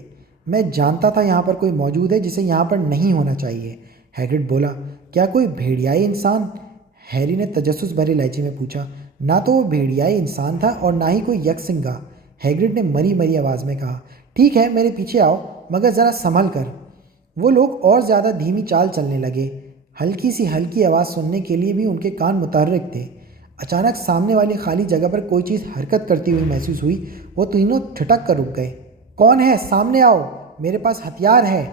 میں جانتا تھا یہاں پر کوئی موجود ہے جسے یہاں پر نہیں ہونا چاہیے، ہیگرڈ بولا۔ کیا کوئی بھیڑیائی انسان؟ ہیری نے تجسس بھرے لہجے میں پوچھا۔ نہ تو وہ بھیڑیائی انسان تھا اور نہ ہی کوئی یک سنگھا، ہیگرڈ نے مری مری آواز میں کہا۔ ٹھیک ہے، میرے پیچھے آؤ، مگر ذرا سنبھل کر۔ وہ لوگ اور زیادہ دھیمی چال چلنے لگے۔ ہلکی سی ہلکی آواز سننے کے لیے بھی ان کے کان متحرک تھے۔ اچانک سامنے والی خالی جگہ پر کوئی چیز حرکت کرتی ہوئی محسوس ہوئی۔ وہ تینوں ٹھٹک کر رک گئے۔ کون ہے؟ سامنے آؤ، میرے پاس ہتھیار ہے،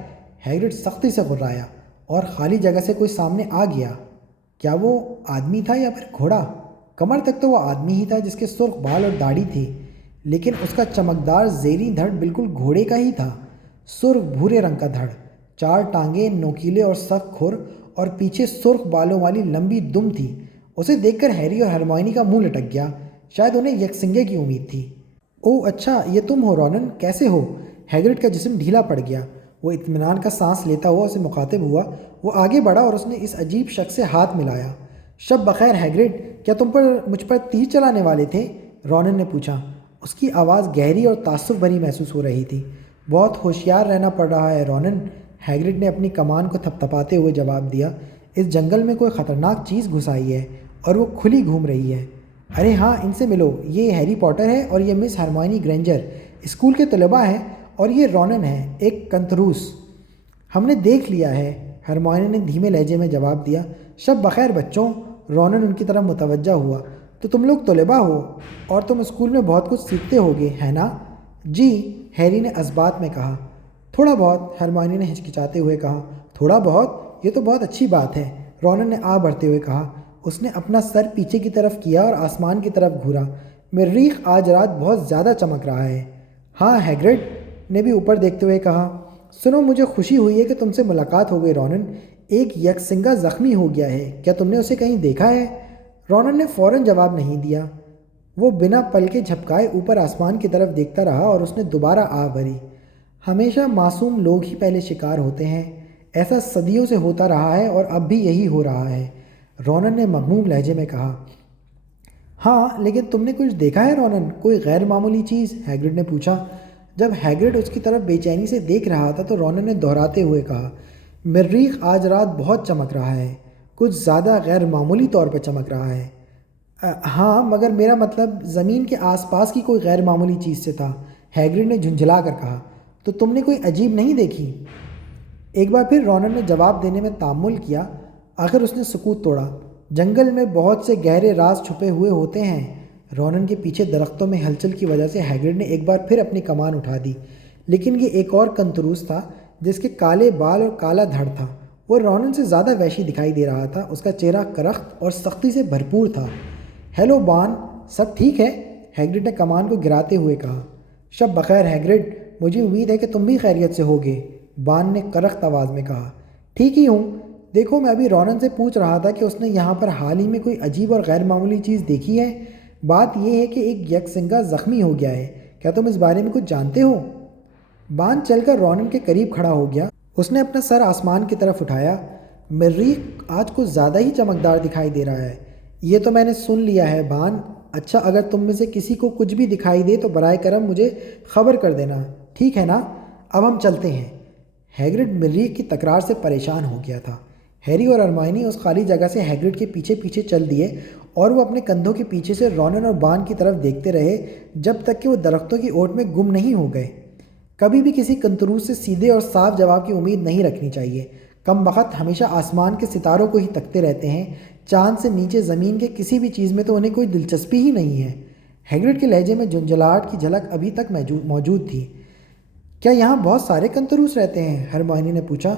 ہیگرڈ سختی سے غرایا، اور خالی جگہ سے کوئی سامنے آ گیا۔ کیا وہ آدمی تھا یا پھر گھوڑا؟ کمر تک تو وہ آدمی ہی تھا جس کے سرخ بال اور داڑھی تھی، لیکن اس کا چمکدار زیریں دھڑ بالکل گھوڑے کا ہی تھا، سرخ بھورے رنگ کا دھڑ، چار ٹانگیں، نوکیلے اور سخت کھر، اور پیچھے سرخ بالوں والی لمبی دم تھی۔ اسے دیکھ کر ہیری اور ہرمائنی کا منہ لٹک گیا، شاید انہیں یک سنگھے کی امید تھی۔ اوہ اچھا، یہ تم ہو رونن، کیسے ہو؟ ہیگرڈ کا جسم ڈھیلا پڑ گیا۔ وہ اطمینان کا سانس لیتا ہوا اسے مخاطب ہوا۔ وہ آگے بڑھا اور اس نے اس عجیب شخص سے ہاتھ ملایا۔ شب بخیر ہیگرڈ، کیا تم مجھ پر تیر چلانے والے تھے؟ رونن نے پوچھا۔ اس کی آواز گہری اور تعصب بھری محسوس ہو رہی تھی۔ بہت ہوشیار رہنا پڑ رہا ہے رونن، ہیگرڈ نے اپنی کمان کو تھپتھپاتے ہوئے جواب دیا۔ اس جنگل میں کوئی خطرناک چیز گھس آئی ہے اور وہ کھلی گھوم رہی ہے۔ ارے ہاں، ان سے ملو، یہ ہیری پوٹر ہے اور یہ مس ہرمائنی گرینجر، اسکول کے طلباء ہیں، اور یہ رونن ہے، ایک کنتروس۔ ہم نے دیکھ لیا ہے، ہرمائنی نے دھیمے لہجے میں جواب دیا۔ شب بخیر بچوں، رونن ان کی طرف متوجہ ہوا۔ تو تم لوگ طلباء ہو اور تم اسکول میں بہت کچھ سیکھتے ہوگے، ہے نا؟ جی، ہیری نے اثبات میں کہا۔ تھوڑا بہت، ہرمائنی نے ہچکچاتے ہوئے کہا۔ تھوڑا بہت؟ یہ تو بہت اچھی بات ہے، رونن نے آ بھرتے ہوئے کہا۔ اس نے اپنا سر پیچھے کی طرف کیا اور آسمان کی طرف گھورا۔ مریخ آج رات بہت زیادہ چمک رہا ہے۔ ہاں، ہیگرڈ نے بھی اوپر دیکھتے ہوئے کہا۔ سنو، مجھے خوشی ہوئی ہے کہ تم سے ملاقات ہو گئی رونن۔ ایک یک سنگھا زخمی ہو گیا ہے، کیا تم نے اسے کہیں دیکھا ہے؟ رونن نے فوراً جواب نہیں دیا۔ وہ بنا پلکے جھپکائے اوپر آسمان کی طرف دیکھتا رہا اور اس نے دوبارہ آہ بھری۔ ہمیشہ معصوم لوگ ہی پہلے شکار ہوتے ہیں، ایسا صدیوں سے ہوتا رہا ہے اور اب بھی یہی ہو رہا ہے، رونن نے مغموم لہجے میں کہا۔ ہاں، لیکن تم نے کچھ دیکھا ہے رونن، کوئی غیر معمولی چیز؟ ہیگرڈ نے پوچھا۔ جب ہیگرڈ اس کی طرف بے چینی سے دیکھ رہا تھا تو رونن نے دہراتے ہوئے کہا، مریخ آج رات بہت چمک رہا ہے، کچھ زیادہ غیر معمولی طور پر چمک رہا ہے۔ ہاں، مگر میرا مطلب زمین کے آس پاس کی کوئی غیر معمولی چیز سے تھا، ہیگرڈ نے جھنجھلا کر کہا۔ تو تم نے کوئی عجیب نہیں دیکھی؟ ایک بار پھر رونن نے جواب دینے میں تامل کیا، آخر اس نے سکوت توڑا۔ جنگل میں بہت سے گہرے راز چھپے ہوئے ہوتے ہیں۔ رونن کے پیچھے درختوں میں ہلچل کی وجہ سے ہیگرڈ نے ایک بار پھر اپنی کمان اٹھا دی، لیکن یہ ایک اور کنتروس تھا جس کے کالے بال اور کالا دھڑ تھا۔ وہ رونن سے زیادہ وحشی دکھائی دے رہا تھا، اس کا چہرہ کرخت اور سختی سے بھرپور تھا۔ ہیلو بان، سب ٹھیک ہے؟ ہیگرڈ نے کمان کو گراتے ہوئے کہا۔ شب بخیر ہیگرڈ، مجھے امید ہے کہ تم بھی خیریت سے ہوگے، بان نے کرخت آواز میں کہا۔ ٹھیک ہی ہوں، دیکھو میں ابھی رونن سے پوچھ رہا تھا کہ اس نے یہاں پر حال ہی میں کوئی عجیب اور غیر معمولی چیز دیکھی ہے۔ بات یہ ہے کہ ایک یک سنگھا زخمی ہو گیا ہے، کیا تم اس بارے میں کچھ جانتے ہو؟ بان چل کر رونن کے قریب کھڑا ہو گیا، اس نے اپنا سر آسمان کی طرف اٹھایا۔ مریخ آج کچھ زیادہ ہی چمکدار دکھائی دے رہا ہے۔ یہ تو میں نے سن لیا ہے بان۔ اچھا، اگر تم میں سے کسی کو کچھ بھی دکھائی دے تو برائے کرم مجھے خبر کر دینا، ٹھیک ہے نا؟ اب ہم چلتے ہیں۔ ہیگرڈ مریخ کی تکرار سے پریشان ہو گیا تھا۔ ہیری اور ہرمائنی اس خالی جگہ سے ہیگرڈ کے پیچھے پیچھے چل دیے اور وہ اپنے کندھوں کے پیچھے سے رونن اور بان کی طرف دیکھتے رہے جب تک کہ وہ درختوں کی اوٹ میں گم نہیں ہو گئے۔ کبھی بھی کسی کنتروس سے سیدھے اور صاف جواب کی امید نہیں رکھنی چاہیے۔ کم بخت ہمیشہ آسمان کے ستاروں کو ہی تکتے رہتے ہیں، چاند سے نیچے زمین کے کسی بھی چیز میں تو انہیں کوئی دلچسپی ہی نہیں ہے۔ ہیگرڈ کے لہجے میں جھنجھلاہٹ کی جھلک ابھی تک موجود تھی۔ کیا یہاں بہت سارے کنتروس رہتے ہیں؟ ہرمائنی نے پوچھا۔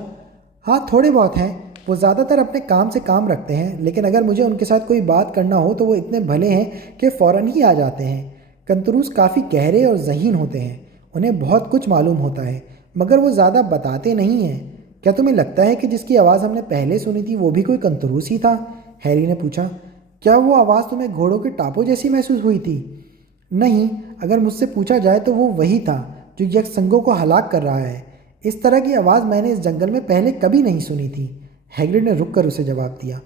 ہاں، تھوڑے بہت ہیں۔ وہ زیادہ تر اپنے کام سے کام رکھتے ہیں، لیکن اگر مجھے ان کے ساتھ کوئی بات کرنا ہو تو وہ اتنے بھلے ہیں کہ فوراً ہی آ جاتے ہیں۔ کنتروس کافی گہرے اور ذہین ہوتے ہیں، انہیں بہت کچھ معلوم ہوتا ہے، مگر وہ زیادہ بتاتے نہیں ہیں۔ کیا تمہیں لگتا ہے کہ جس کی آواز ہم نے پہلے سنی تھی وہ بھی کوئی کنتروس ہی تھا؟ ہیری نے پوچھا۔ کیا وہ آواز تمہیں گھوڑوں کے ٹاپوں جیسی محسوس ہوئی تھی؟ نہیں، اگر مجھ سے پوچھا جائے تو وہ وہی تھا جو یکسنگوں کو ہلاک کر رہا ہے۔ اس طرح کی آواز میں نے اس جنگل میں پہلے کبھی نہیں سنی تھی۔ ہیگرڈ نے رک کر اسے جواب دیا۔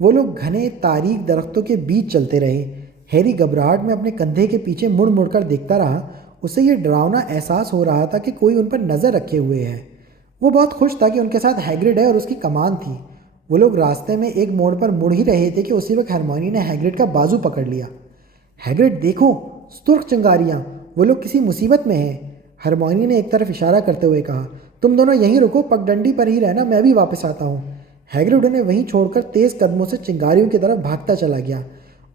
وہ لوگ گھنے تاریک درختوں کے بیچ چلتے رہے۔ ہیری گھبراہٹ میں اپنے کندھے کے پیچھے مڑ مڑ کر دیکھتا رہا۔ اسے یہ ڈراؤنا احساس ہو رہا تھا کہ کوئی ان پر نظر رکھے ہوئے ہے۔ وہ بہت خوش تھا کہ ان کے ساتھ ہیگرڈ ہے اور اس کی کمان تھی۔ وہ لوگ راستے میں ایک موڑ پر مڑ ہی رہے تھے کہ اسی وقت ہرمائنی نے ہیگرڈ کا بازو پکڑ لیا۔ ہیگرڈ دیکھو، سرخ چنگاریاں، وہ لوگ کسی مصیبت میں ہیں۔ ہرمائنی نے ایک طرف اشارہ کرتے ہوئے کہا۔ تم دونوں یہیں رکو، پگڈنڈی پر ہی رہنا، میں بھی واپس آتا ہوں۔ ہیگرڈ انہیں وہیں چھوڑ کر تیز قدموں سے چنگاریوں کی طرف بھاگتا چلا گیا۔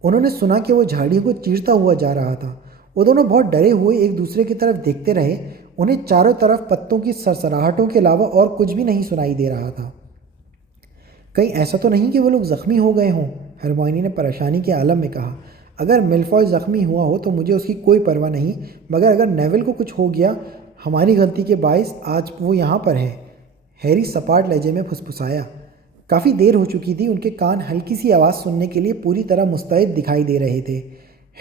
انہوں نے سنا کہ وہ جھاڑیوں کو چیرتا ہوا جا رہا تھا۔ وہ دونوں بہت ڈرے ہوئے ایک دوسرے کی طرف دیکھتے رہے۔ انہیں چاروں طرف پتوں کی سرسراہٹوں کے علاوہ اور کچھ بھی نہیں سنائی دے رہا تھا۔ کہیں ایسا تو نہیں کہ وہ لوگ زخمی ہو گئے ہوں؟ ہرمائنی نے پریشانی کے عالم میں کہا۔ اگر میلفوائے زخمی ہوا ہو تو مجھے اس کی کوئی پرواہ نہیں، مگر اگر نیول کو کچھ ہو گیا ہماری غلطی کے باعث آج وہ یہاں پر ہے۔ ہیری سپاٹ لہجے میں پھسپھسایا۔ کافی دیر ہو چکی تھی، ان کے کان ہلکی سی آواز سننے کے لیے پوری طرح مستعد دکھائی دے رہے تھے۔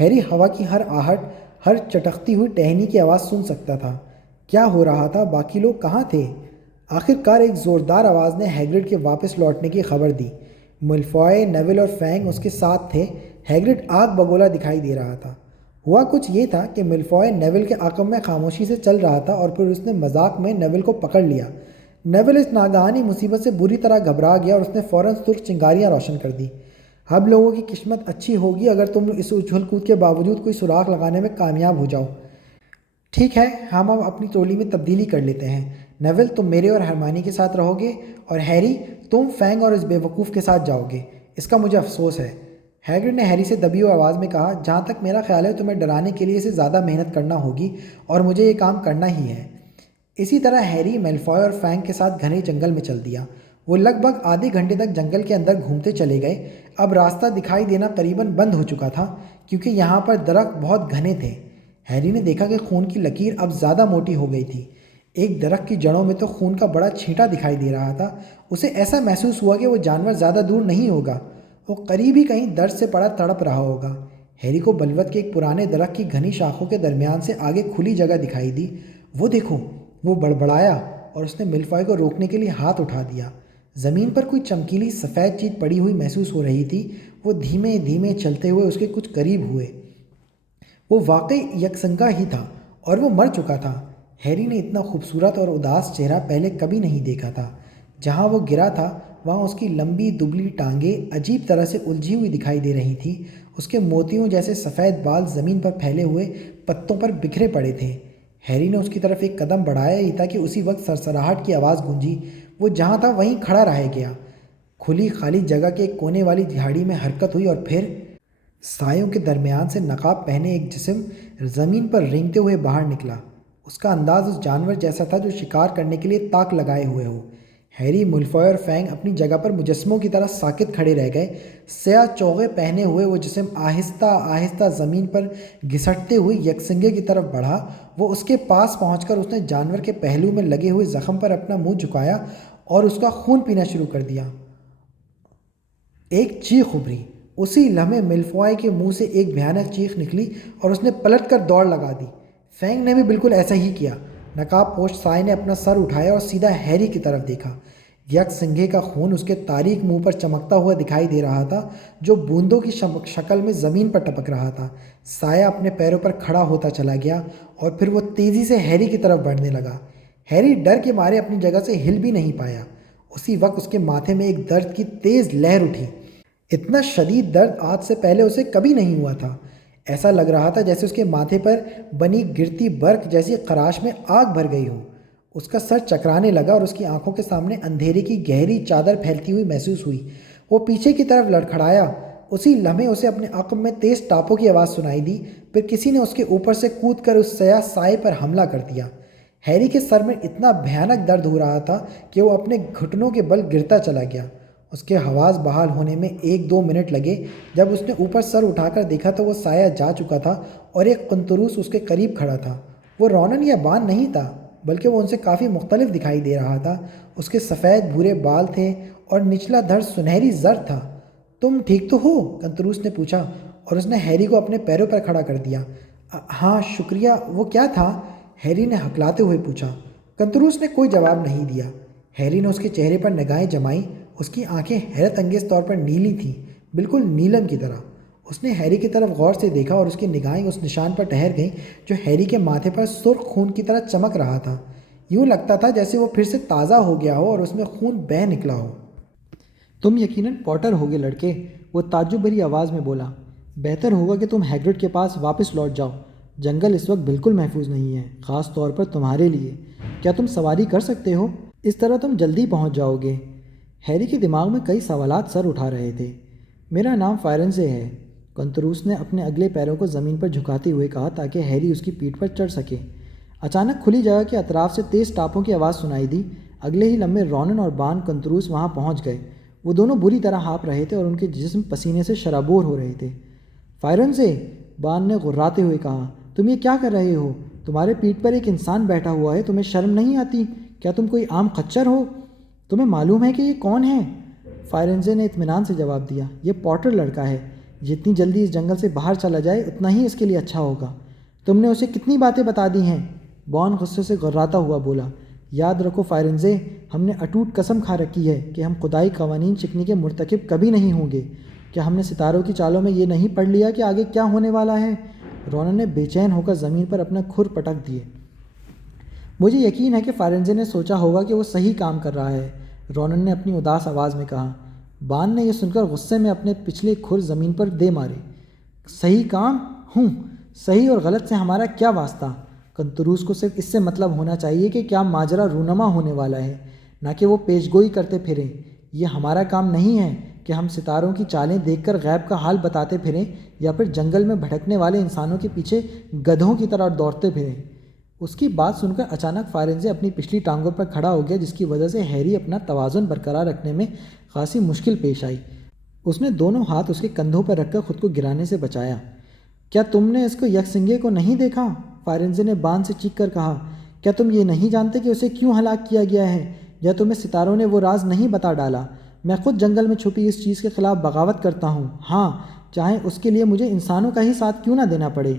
ہیری ہوا کی ہر آہٹ، ہر چٹکتی ہوئی ٹہنی کی آواز سن سکتا تھا۔ کیا ہو رہا تھا؟ باقی لوگ کہاں تھے؟ آخر کار ایک زوردار آواز نے ہیگرڈ کے واپس لوٹنے کی خبر دی۔ میلفوائے، نیول اور فینگ اس کے ساتھ تھے۔ ہیگرڈ آگ بگولا دکھائی دے رہا تھا۔ ہوا کچھ یہ تھا کہ میلفوائے نیول کے عقب میں خاموشی سے چل رہا تھا اور پھر اس نے مذاق میں نیول کو پکڑ لیا۔ نیول اس ناگہانی مصیبت سے بری طرح گھبرا گیا اور اس نے فوراً سرخ چنگاریاں روشن کر دی۔ اب لوگوں کی قسمت اچھی ہوگی اگر تم اس اچھل کود کے باوجود کوئی سراغ لگانے میں کامیاب ہو جاؤ۔ ٹھیک ہے، ہم اب اپنی ٹولی میں تبدیلی کر لیتے ہیں۔ نیول، تم میرے اور ہرمائنی کے ساتھ رہو گے، اور ہیری، تم فینگ اور اس بے وقوف کے ساتھ جاؤ گے۔ اس کا مجھے افسوس ہے۔ ہیگرڈ نے ہیری سے دبی ہوئی آواز میں کہا۔ جہاں تک میرا خیال ہے تمہیں ڈرانے کے لیے اسے زیادہ محنت کرنا ہوگی اور مجھے یہ کام کرنا ہی ہے۔ اسی طرح ہیری میلفوائے اور فینگ کے ساتھ گھنے جنگل میں چل دیا۔ وہ لگ بھگ آدھے گھنٹے تک جنگل کے اندر گھومتے چلے گئے۔ اب راستہ دکھائی دینا قریباً بند ہو چکا تھا کیونکہ یہاں پر درخت بہت گھنے تھے۔ ہیری نے دیکھا کہ خون کی لکیر اب زیادہ موٹی ہو گئی تھی۔ ایک درخت کی جڑوں میں تو خون کا بڑا چھینٹا دکھائی دے رہا تھا۔ اسے ایسا محسوس ہوا کہ وہ جانور زیادہ دور نہیں ہوگا، وہ قریب ہی کہیں درد سے پڑا تڑپ رہا ہوگا۔ ہیری کو بلوت کے ایک پرانے درخت کی گھنی شاخوں کے درمیان سے آگے کھلی جگہ دکھائی دی۔ وہ دیکھو، وہ بڑبڑایا اور اس نے میلفوائے کو روکنے کے لیے ہاتھ اٹھا دیا۔ زمین پر کوئی چمکیلی سفید چیز پڑی ہوئی محسوس ہو رہی تھی۔ وہ دھیمے دھیمے چلتے ہوئے اس کے کچھ قریب ہوئے۔ وہ واقعی یکسنگا ہی تھا اور وہ مر چکا تھا۔ ہیری نے اتنا خوبصورت اور اداس چہرہ پہلے کبھی نہیں دیکھا تھا۔ جہاں وہ گرا تھا وہاں اس کی لمبی دبلی ٹانگیں عجیب طرح سے الجھی ہوئی دکھائی دے رہی تھیں۔ اس کے موتیوں جیسے سفید بال زمین پر پھیلے ہوئے پتوں پر بکھرے پڑے تھے۔ ہیری نے اس کی طرف ایک قدم بڑھایا ہی تھا کہ اسی وقت سرسراہٹ کی آواز گونجی۔ وہ جہاں تھا وہیں کھڑا رہ گیا۔ کھلی خالی جگہ کے ایک کونے والی جھاڑی میں حرکت ہوئی اور پھر سایوں کے درمیان سے نقاب پہنے ایک جسم زمین پر رینگتے ہوئے باہر نکلا۔ اس کا انداز اس جانور جیسا تھا جو شکار کرنے کے لیے تاک لگائے ہوئے ہو۔ ہیری، میلفوائے اور فینگ اپنی جگہ پر مجسموں کی طرح ساکت کھڑے رہ گئے۔ سیاہ چوغے پہنے ہوئے وہ جسم آہستہ آہستہ زمین پر گھسٹتے ہوئے یکسنگے کی طرف بڑھا۔ وہ اس کے پاس پہنچ کر اس نے جانور کے پہلو میں لگے ہوئے زخم پر اپنا منہ جھکایا اور اس کا خون پینا شروع کر دیا۔ ایک چیخ ابھری۔ اسی لمحے میلفوائے کے منہ سے ایک بھیانک چیخ نکلی اور اس نے پلٹ کر دوڑ لگا دی۔ فینگ نے بھی بالکل ایسا ہی کیا۔ نقاب پوش سائے نے اپنا سر اٹھایا اور سیدھا ہیری کی طرف دیکھا۔ یکسنگے کا خون اس کے تاریک منہ پر چمکتا ہوا دکھائی دے رہا تھا جو بوندوں کی شکل میں زمین پر ٹپک رہا تھا۔ سایہ اپنے پیروں پر کھڑا ہوتا چلا گیا اور پھر وہ تیزی سے ہیری کی طرف بڑھنے لگا۔ ہیری ڈر کے مارے اپنی جگہ سے ہل بھی نہیں پایا۔ اسی وقت اس کے ماتھے میں ایک درد کی تیز لہر اٹھی۔ اتنا شدید درد آج سے پہلے اسے کبھی نہیں ہوا تھا۔ ایسا لگ رہا تھا جیسے اس کے ماتھے پر بنی گرتی برق جیسی خراش میں آگ بھر گئی ہو۔ اس کا سر چکرانے لگا اور اس کی آنکھوں کے سامنے اندھیرے کی گہری چادر پھیلتی ہوئی محسوس ہوئی۔ وہ پیچھے کی طرف لڑکھڑایا۔ اسی لمحے اسے اپنے عقب میں تیز ٹاپوں کی آواز سنائی دی، پھر کسی نے اس کے اوپر سے کود کر اس سیاہ سائے پر حملہ کر دیا۔ ہیری کے سر میں اتنا بھیانک درد ہو رہا تھا کہ وہ اپنے گھٹنوں کے بل گرتا چلا گیا۔ اس کے حواس بحال ہونے میں 1-2 منٹ لگے۔ جب اس نے اوپر سر اٹھا کر دیکھا تو وہ سایہ جا چکا تھا اور ایک قنطروس اس کے قریب کھڑا تھا۔ وہ رونن یا بان نہیں تھا، بلکہ وہ ان سے کافی مختلف دکھائی دے رہا تھا۔ اس کے سفید بھورے بال تھے اور نچلا دھڑ سنہری زرد تھا۔ تم ٹھیک تو ہو؟ قنطروس نے پوچھا اور اس نے ہیری کو اپنے پیروں پر کھڑا کر دیا۔ ہاں شکریہ۔ وہ کیا تھا؟ ہیری نے ہکلاتے ہوئے پوچھا۔ قنطروس نے کوئی جواب نہیں دیا۔ ہیری نے اس کے چہرے پر نگاہیں جمائیں۔ اس کی آنکھیں حیرت انگیز طور پر نیلی تھیں، بالکل نیلم کی طرح۔ اس نے ہیری کی طرف غور سے دیکھا اور اس کی نگاہیں اس نشان پر ٹھہر گئیں جو ہیری کے ماتھے پر سرخ خون کی طرح چمک رہا تھا۔ یوں لگتا تھا جیسے وہ پھر سے تازہ ہو گیا ہو اور اس میں خون بہہ نکلا ہو۔ تم یقیناً پوٹر ہوگے لڑکے، وہ تعجب بھری آواز میں بولا۔ بہتر ہوگا کہ تم ہیگرڈ کے پاس واپس لوٹ جاؤ۔ جنگل اس وقت بالکل محفوظ نہیں ہے، خاص طور پر تمہارے لیے۔ کیا تم سواری کر سکتے ہو؟ اس طرح تم جلدی پہنچ جاؤ گے۔ ہیری کے دماغ میں کئی سوالات سر اٹھا رہے تھے۔ میرا نام فائرنزے ہے، قنطروس نے اپنے اگلے پیروں کو زمین پر جھکاتے ہوئے کہا تاکہ ہیری اس کی پیٹھ پر چڑھ سکے۔ اچانک کھلی جگہ کے اطراف سے تیز ٹاپوں کی آواز سنائی دی۔ اگلے ہی لمحے رونن اور بان قنطروس وہاں پہنچ گئے۔ وہ دونوں بری طرح ہانپ رہے تھے اور ان کے جسم پسینے سے شرابور ہو رہے تھے۔ فائرنزے، بان نے غراتے ہوئے کہا، تم یہ کیا کر رہے ہو؟ تمہارے پیٹھ پر ایک انسان بیٹھا ہوا ہے، تمہیں شرم نہیں آتی؟ کیا تم کوئی عام خچر ہو؟ تمہیں معلوم ہے کہ یہ کون ہے؟ فائرنزے نے اطمینان سے جواب دیا، یہ پوٹر لڑکا ہے۔ جتنی جلدی اس جنگل سے باہر چلا جائے اتنا ہی اس کے لیے اچھا ہوگا۔ تم نے اسے کتنی باتیں بتا دی ہیں؟ بان غصے سے غراتا ہوا بولا۔ یاد رکھو فائرنزے، ہم نے اٹوٹ قسم کھا رکھی ہے کہ ہم خدائی قوانین چکنی کے مرتکب کبھی نہیں ہوں گے۔ کیا ہم نے ستاروں کی چالوں میں یہ نہیں پڑھ لیا کہ آگے کیا ہونے والا ہے؟ رونن نے بے چین ہو کر زمین پر اپنا کھر پٹک دیے۔ مجھے یقین ہے کہ فائرنزے نے سوچا ہوگا کہ وہ صحیح کام کر رہا ہے، رونن نے اپنی اداس آواز میں کہا۔ بان نے یہ سن کر غصے میں اپنے پچھلے کھر زمین پر دے مارے۔ صحیح کام؟ صحیح اور غلط سے ہمارا کیا واسطہ؟ قنطروس کو صرف اس سے مطلب ہونا چاہیے کہ کیا ماجرا رونما ہونے والا ہے، نہ کہ وہ پیش گوئی کرتے پھریں۔ یہ ہمارا کام نہیں ہے کہ ہم ستاروں کی چالیں دیکھ کر غیب کا حال بتاتے پھریں یا پھر جنگل میں بھٹکنے والے انسانوں کے پیچھے گدھوں کی طرح دوڑتے پھریں۔ اس کی بات سن کر اچانک فائرنزے اپنی پچھلی ٹانگوں پر کھڑا ہو گیا، جس کی وجہ سے ہیری اپنا توازن برقرار رکھنے میں خاصی مشکل پیش آئی۔ اس نے دونوں ہاتھ اس کے کندھوں پر رکھ کر خود کو گرانے سے بچایا۔ کیا تم نے اس کو یکسنگے کو نہیں دیکھا؟ فائرنزے نے بان سے چیخ کر کہا۔ کیا تم یہ نہیں جانتے کہ اسے کیوں ہلاک کیا گیا ہے؟ یا تمہیں ستاروں نے وہ راز نہیں بتا ڈالا؟ میں خود جنگل میں چھپی اس چیز کے خلاف بغاوت کرتا ہوں، ہاں، چاہے اس کے لیے مجھے انسانوں کا ہی ساتھ کیوں نہ دینا پڑے۔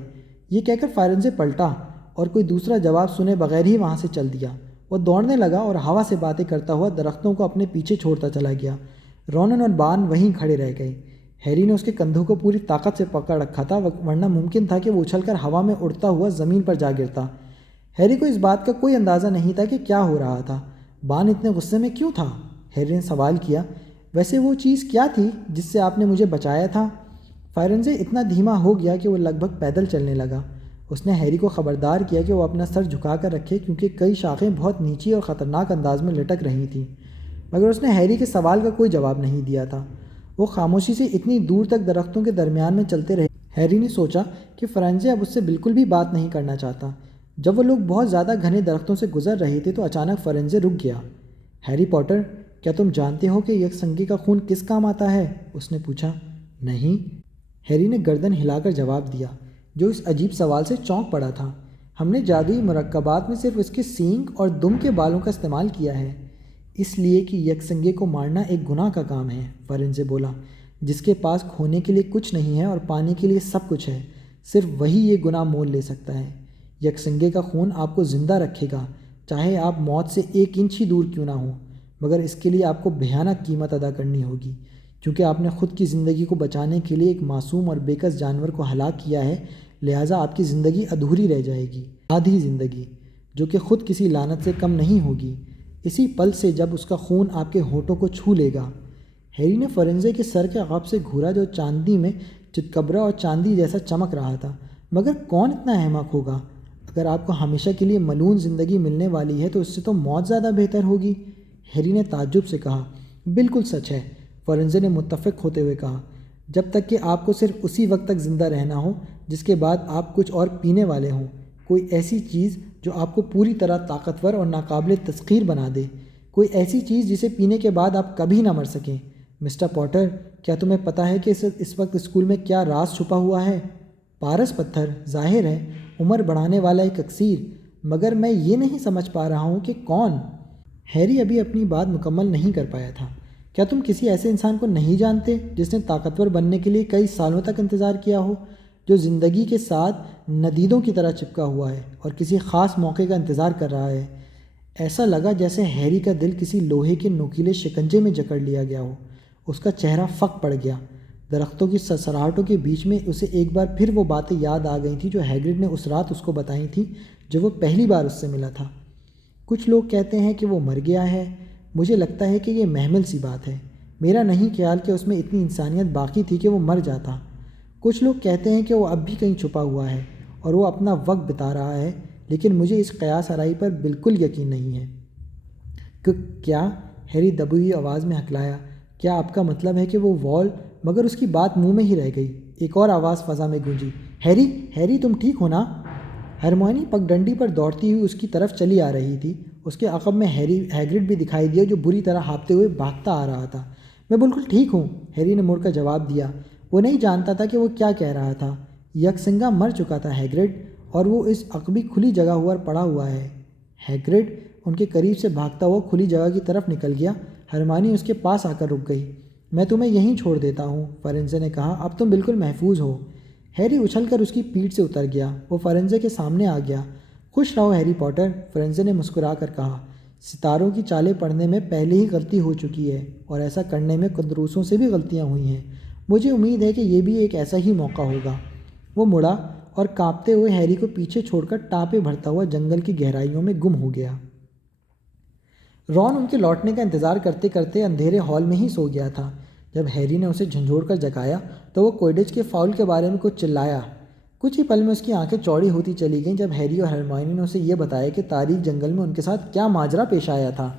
یہ کہہ کر فائرنزے پلٹا اور کوئی دوسرا جواب سنے بغیر ہی وہاں سے چل دیا۔ وہ دوڑنے لگا اور ہوا سے باتیں کرتا ہوا درختوں کو اپنے پیچھے چھوڑتا چلا گیا۔ رونن اور بان وہیں کھڑے رہ گئے۔ ہیری نے اس کے کندھوں کو پوری طاقت سے پکڑ رکھا تھا، ورنہ ممکن تھا کہ وہ اچھل کر ہوا میں اڑتا ہوا زمین پر جا گرتا۔ ہیری کو اس بات کا کوئی اندازہ نہیں تھا کہ کیا ہو رہا تھا۔ بان اتنے غصے میں کیوں تھا؟ ہیری نے سوال کیا۔ ویسے وہ چیز کیا تھی جس سے آپ نے مجھے بچایا تھا؟ فائرنزے اتنا دھیما ہو گیا کہ وہ لگ بھگ پیدل چلنے لگا۔ اس نے ہیری کو خبردار کیا کہ وہ اپنا سر جھکا کر رکھے، کیونکہ کئی شاخیں بہت نیچی اور خطرناک انداز میں لٹک رہی تھیں، مگر اس نے ہیری کے سوال کا کوئی جواب نہیں دیا تھا۔ وہ خاموشی سے اتنی دور تک درختوں کے درمیان میں چلتے رہے۔ ہیری نے سوچا کہ فائرنزے اب اس سے بالکل بھی بات نہیں کرنا چاہتا۔ جب وہ لوگ بہت زیادہ گھنے درختوں سے گزر رہے تھے تو اچانک فائرنزے رک گیا۔ ہیری پوٹر، کیا تم جانتے ہو کہ یکسنگی کا خون کس کام آتا ہے؟ اس نے پوچھا۔ نہیں، ہیری نے گردن ہلا کر جواب دیا، جو اس عجیب سوال سے چونک پڑا تھا۔ ہم نے جادوئی مرکبات میں صرف اس کے سینگ اور دم کے بالوں کا استعمال کیا ہے، اس لیے کہ یکسنگے کو مارنا ایک گناہ کا کام ہے، فائرنزے بولا۔ جس کے پاس کھونے کے لیے کچھ نہیں ہے اور پانے کے لیے سب کچھ ہے، صرف وہی یہ گناہ مول لے سکتا ہے۔ یکسنگے کا خون آپ کو زندہ رکھے گا، چاہے آپ موت سے 1 انچ ہی دور کیوں نہ ہوں، مگر اس کے لیے آپ کو بھیانک قیمت ادا کرنی ہوگی، کیونکہ آپ نے خود کی زندگی کو بچانے کے لیے ایک معصوم اور بےکس جانور کو ہلاک کیا ہے۔ لہٰذا آپ کی زندگی ادھوری رہ جائے گی، آدھی زندگی، جو کہ خود کسی لعنت سے کم نہیں ہوگی۔ اسی پل سے جب اس کا خون آپ کے ہونٹوں کو چھو لے گا۔ ہیری نے فرنزے کے سر کے عقب سے گھورا جو چاندنی میں چتکبرا اور چاندی جیسا چمک رہا تھا۔ مگر کون اتنا احمق ہوگا؟ اگر آپ کو ہمیشہ کے لیے ملعون زندگی ملنے والی ہے تو اس سے تو موت زیادہ بہتر ہوگی، ہیری نے تعجب سے کہا۔ بالکل سچ ہے، فرنزے نے متفق ہوتے ہوئے کہا، جب تک کہ آپ کو صرف اسی وقت تک زندہ رہنا ہو جس کے بعد آپ کچھ اور پینے والے ہوں، کوئی ایسی چیز جو آپ کو پوری طرح طاقتور اور ناقابل تسخیر بنا دے، کوئی ایسی چیز جسے پینے کے بعد آپ کبھی نہ مر سکیں۔ مسٹر پوٹر، کیا تمہیں پتہ ہے کہ اس وقت اسکول میں کیا راز چھپا ہوا ہے؟ پارس پتھر، ظاہر ہے عمر بڑھانے والا ایک اکسیر، مگر میں یہ نہیں سمجھ پا رہا ہوں کہ کون؟ ہیری ابھی اپنی بات مکمل نہیں کر پایا تھا۔ کیا تم کسی ایسے انسان کو نہیں جانتے جس نے طاقتور بننے کے لیے کئی سالوں تک انتظار کیا ہو، جو زندگی کے ساتھ ندیدوں کی طرح چپکا ہوا ہے اور کسی خاص موقع کا انتظار کر رہا ہے؟ ایسا لگا جیسے ہیری کا دل کسی لوہے کے نوکیلے شکنجے میں جکڑ لیا گیا ہو۔ اس کا چہرہ پھک پڑ گیا۔ درختوں کی سرسراہٹوں کے بیچ میں اسے ایک بار پھر وہ باتیں یاد آ گئی تھیں جو ہیگرڈ نے اس رات اس کو بتائی تھیں جب وہ پہلی بار اس سے ملا تھا۔ کچھ لوگ کہتے ہیں کہ وہ مر گیا ہے، مجھے لگتا ہے کہ یہ محمل سی بات ہے۔ میرا نہیں خیال کہ اس میں اتنی انسانیت باقی تھی کہ وہ مر جاتا۔ کچھ لوگ کہتے ہیں کہ وہ اب بھی کہیں چھپا ہوا ہے اور وہ اپنا وقت بتا رہا ہے، لیکن مجھے اس قیاس آرائی پر بالکل یقین نہیں ہے۔ کیا؟ ہیری دبی ہوئی آواز میں ہکلایا۔ کیا آپ کا مطلب ہے کہ وہ وال؟ مگر اس کی بات منہ میں ہی رہ گئی۔ ایک اور آواز فضا میں گونجی، ہیری، ہیری تم ٹھیک ہو نا؟ ہرمیونی پگ ڈنڈی پر دوڑتی ہوئی اس کی طرف چلی آ رہی تھی۔ اس کے عقب میں ہیگرڈ بھی دکھائی دیا جو بری طرح ہانپتے ہوئے بھاگتا آ رہا تھا۔ میں بالکل ٹھیک ہوں، ہیری نے مڑ کر جواب دیا۔ وہ نہیں جانتا تھا کہ وہ کیا کہہ رہا تھا۔ یکسنگا مر چکا تھا ہیگرڈ، اور وہ اس عقبی کھلی جگہ ہوا پڑا ہوا ہے۔ ہیگرڈ ان کے قریب سے بھاگتا ہوا کھلی جگہ کی طرف نکل گیا۔ ہرمیونی اس کے پاس آ کر رک گئی۔ میں تمہیں یہیں چھوڑ دیتا ہوں، فرنزے نے کہا، اب تم بالکل محفوظ ہو۔ ہیری اچھل کر اس کی پیٹھ سے اتر گیا۔ وہ فرنزے کے سامنے آ گیا۔ خوش رہو ہیری پوٹر، فرنزے نے مسکرا کر کہا۔ ستاروں کی چالیں پڑھنے میں پہلے ہی غلطی ہو چکی ہے، اور ایسا کرنے میں قدروسوں سے بھی غلطیاں ہوئی ہیں۔ مجھے امید ہے کہ یہ بھی ایک ایسا ہی موقع ہوگا۔ وہ مڑا اور کانپتے ہوئے ہیری کو پیچھے چھوڑ کر ٹانپے بھرتا ہوا جنگل کی گہرائیوں میں گم ہو گیا۔ رون ان کے لوٹنے کا انتظار کرتے کرتے اندھیرے ہال میں ہی سو گیا تھا۔ جب ہیری نے اسے جھنجھوڑ کر جگایا تو وہ کوئڈچ کے فاؤل کے بارے میں کچھ چلایا۔ کچھ ہی پل میں اس کی آنکھیں چوڑی ہوتی چلی گئیں جب ہیری اور ہرمیونی نے اسے یہ بتایا کہ تاریک جنگل میں ان کے ساتھ کیا ماجرا پیش آیا تھا۔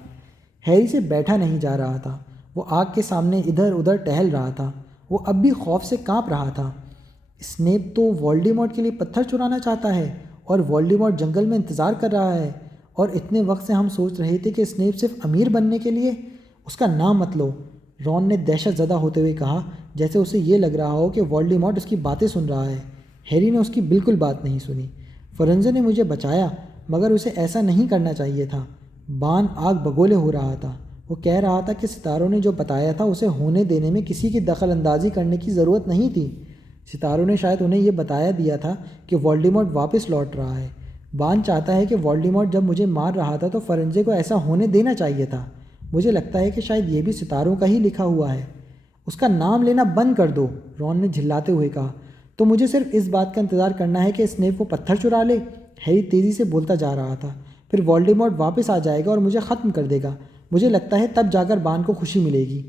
ہیری سے بیٹھا نہیں جا رہا تھا۔ وہ آگ کے سامنے ادھر ادھر ٹہل رہا تھا۔ وہ اب بھی خوف سے کانپ رہا تھا۔ اسنیپ تو وولڈیمورٹ کے لیے پتھر چرانا چاہتا ہے، اور وولڈیمورٹ جنگل میں انتظار کر رہا ہے، اور اتنے وقت سے ہم سوچ رہے تھے کہ اسنیپ صرف امیر بننے کے لیے۔ اس کا نام مت لو، رون نے دہشت زدہ ہوتے ہوئے کہا، جیسے اسے یہ لگ رہا ہو کہ وولڈیمورٹ اس کی باتیں سن رہا ہے۔ ہیری نے اس کی بالکل بات نہیں سنی۔ فرنزے نے مجھے بچایا، مگر اسے ایسا نہیں کرنا چاہیے تھا۔ بان آگ بگولے ہو رہا تھا۔ وہ کہہ رہا تھا کہ ستاروں نے جو بتایا تھا اسے ہونے دینے میں کسی کی دخل اندازی کرنے کی ضرورت نہیں تھی۔ ستاروں نے شاید انہیں یہ بتایا دیا تھا کہ وولڈیمورٹ واپس لوٹ رہا ہے۔ بان چاہتا ہے کہ وولڈیمورٹ جب مجھے مار رہا تھا تو فرنزے کو ایسا ہونے دینا چاہیے تھا۔ مجھے لگتا ہے کہ شاید یہ بھی ستاروں کا ہی لکھا ہوا ہے۔ اس کا نام لینا بند کر دو، رون نے جھلاتے ہوئے کہا۔ تو مجھے صرف اس بات کا انتظار کرنا ہے کہ اسنیپ کو پتھر چرا لے؟ ہیری تیزی سے بولتا جا رہا تھا۔ پھر وولڈیمورٹ واپس آ جائے گا اور مجھے ختم کر دے گا۔ مجھے لگتا ہے تب جا کر بان کو خوشی ملے گی۔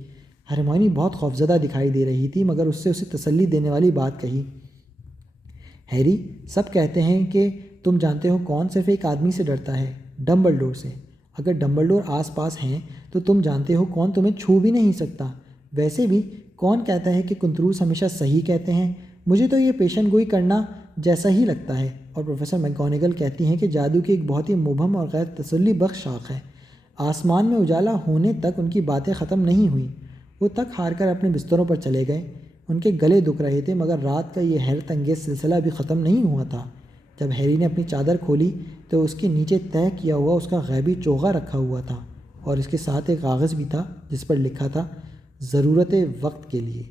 ہرمیونی بہت خوفزدہ دکھائی دے رہی تھی، مگر اس سے اسے تسلی دینے والی بات کہی۔ ہیری، سب کہتے ہیں کہ تم جانتے ہو کون صرف ایک آدمی سے ڈرتا ہے، ڈمبلڈور سے۔ اگر ڈمبلڈور آس پاس ہیں تو تم جانتے ہو کون تمہیں چھو بھی نہیں سکتا۔ ویسے بھی کون کہتا ہے کہ کنتروس ہمیشہ صحیح کہتے ہیں؟ مجھے تو یہ پیشن گوئی کرنا جیسا ہی لگتا ہے۔ اور پروفیسر میکگونیگل کہتی ہیں کہ جادو کی ایک بہت ہی مبہم اور غیر تسلی بخش شاخ ہے۔ آسمان میں اجالا ہونے تک ان کی باتیں ختم نہیں ہوئیں۔ وہ تک ہار کر اپنے بستروں پر چلے گئے۔ ان کے گلے دکھ رہے تھے، مگر رات کا یہ حیرت انگیز سلسلہ بھی ختم نہیں ہوا تھا۔ جب ہیری نے اپنی چادر کھولی تو اس کے نیچے طے کیا ہوا اس کا غیبی چوغا رکھا ہوا تھا، اور اس کے ساتھ ایک کاغذ بھی تھا جس پر لکھا تھا، ضرورت وقت کے لیے۔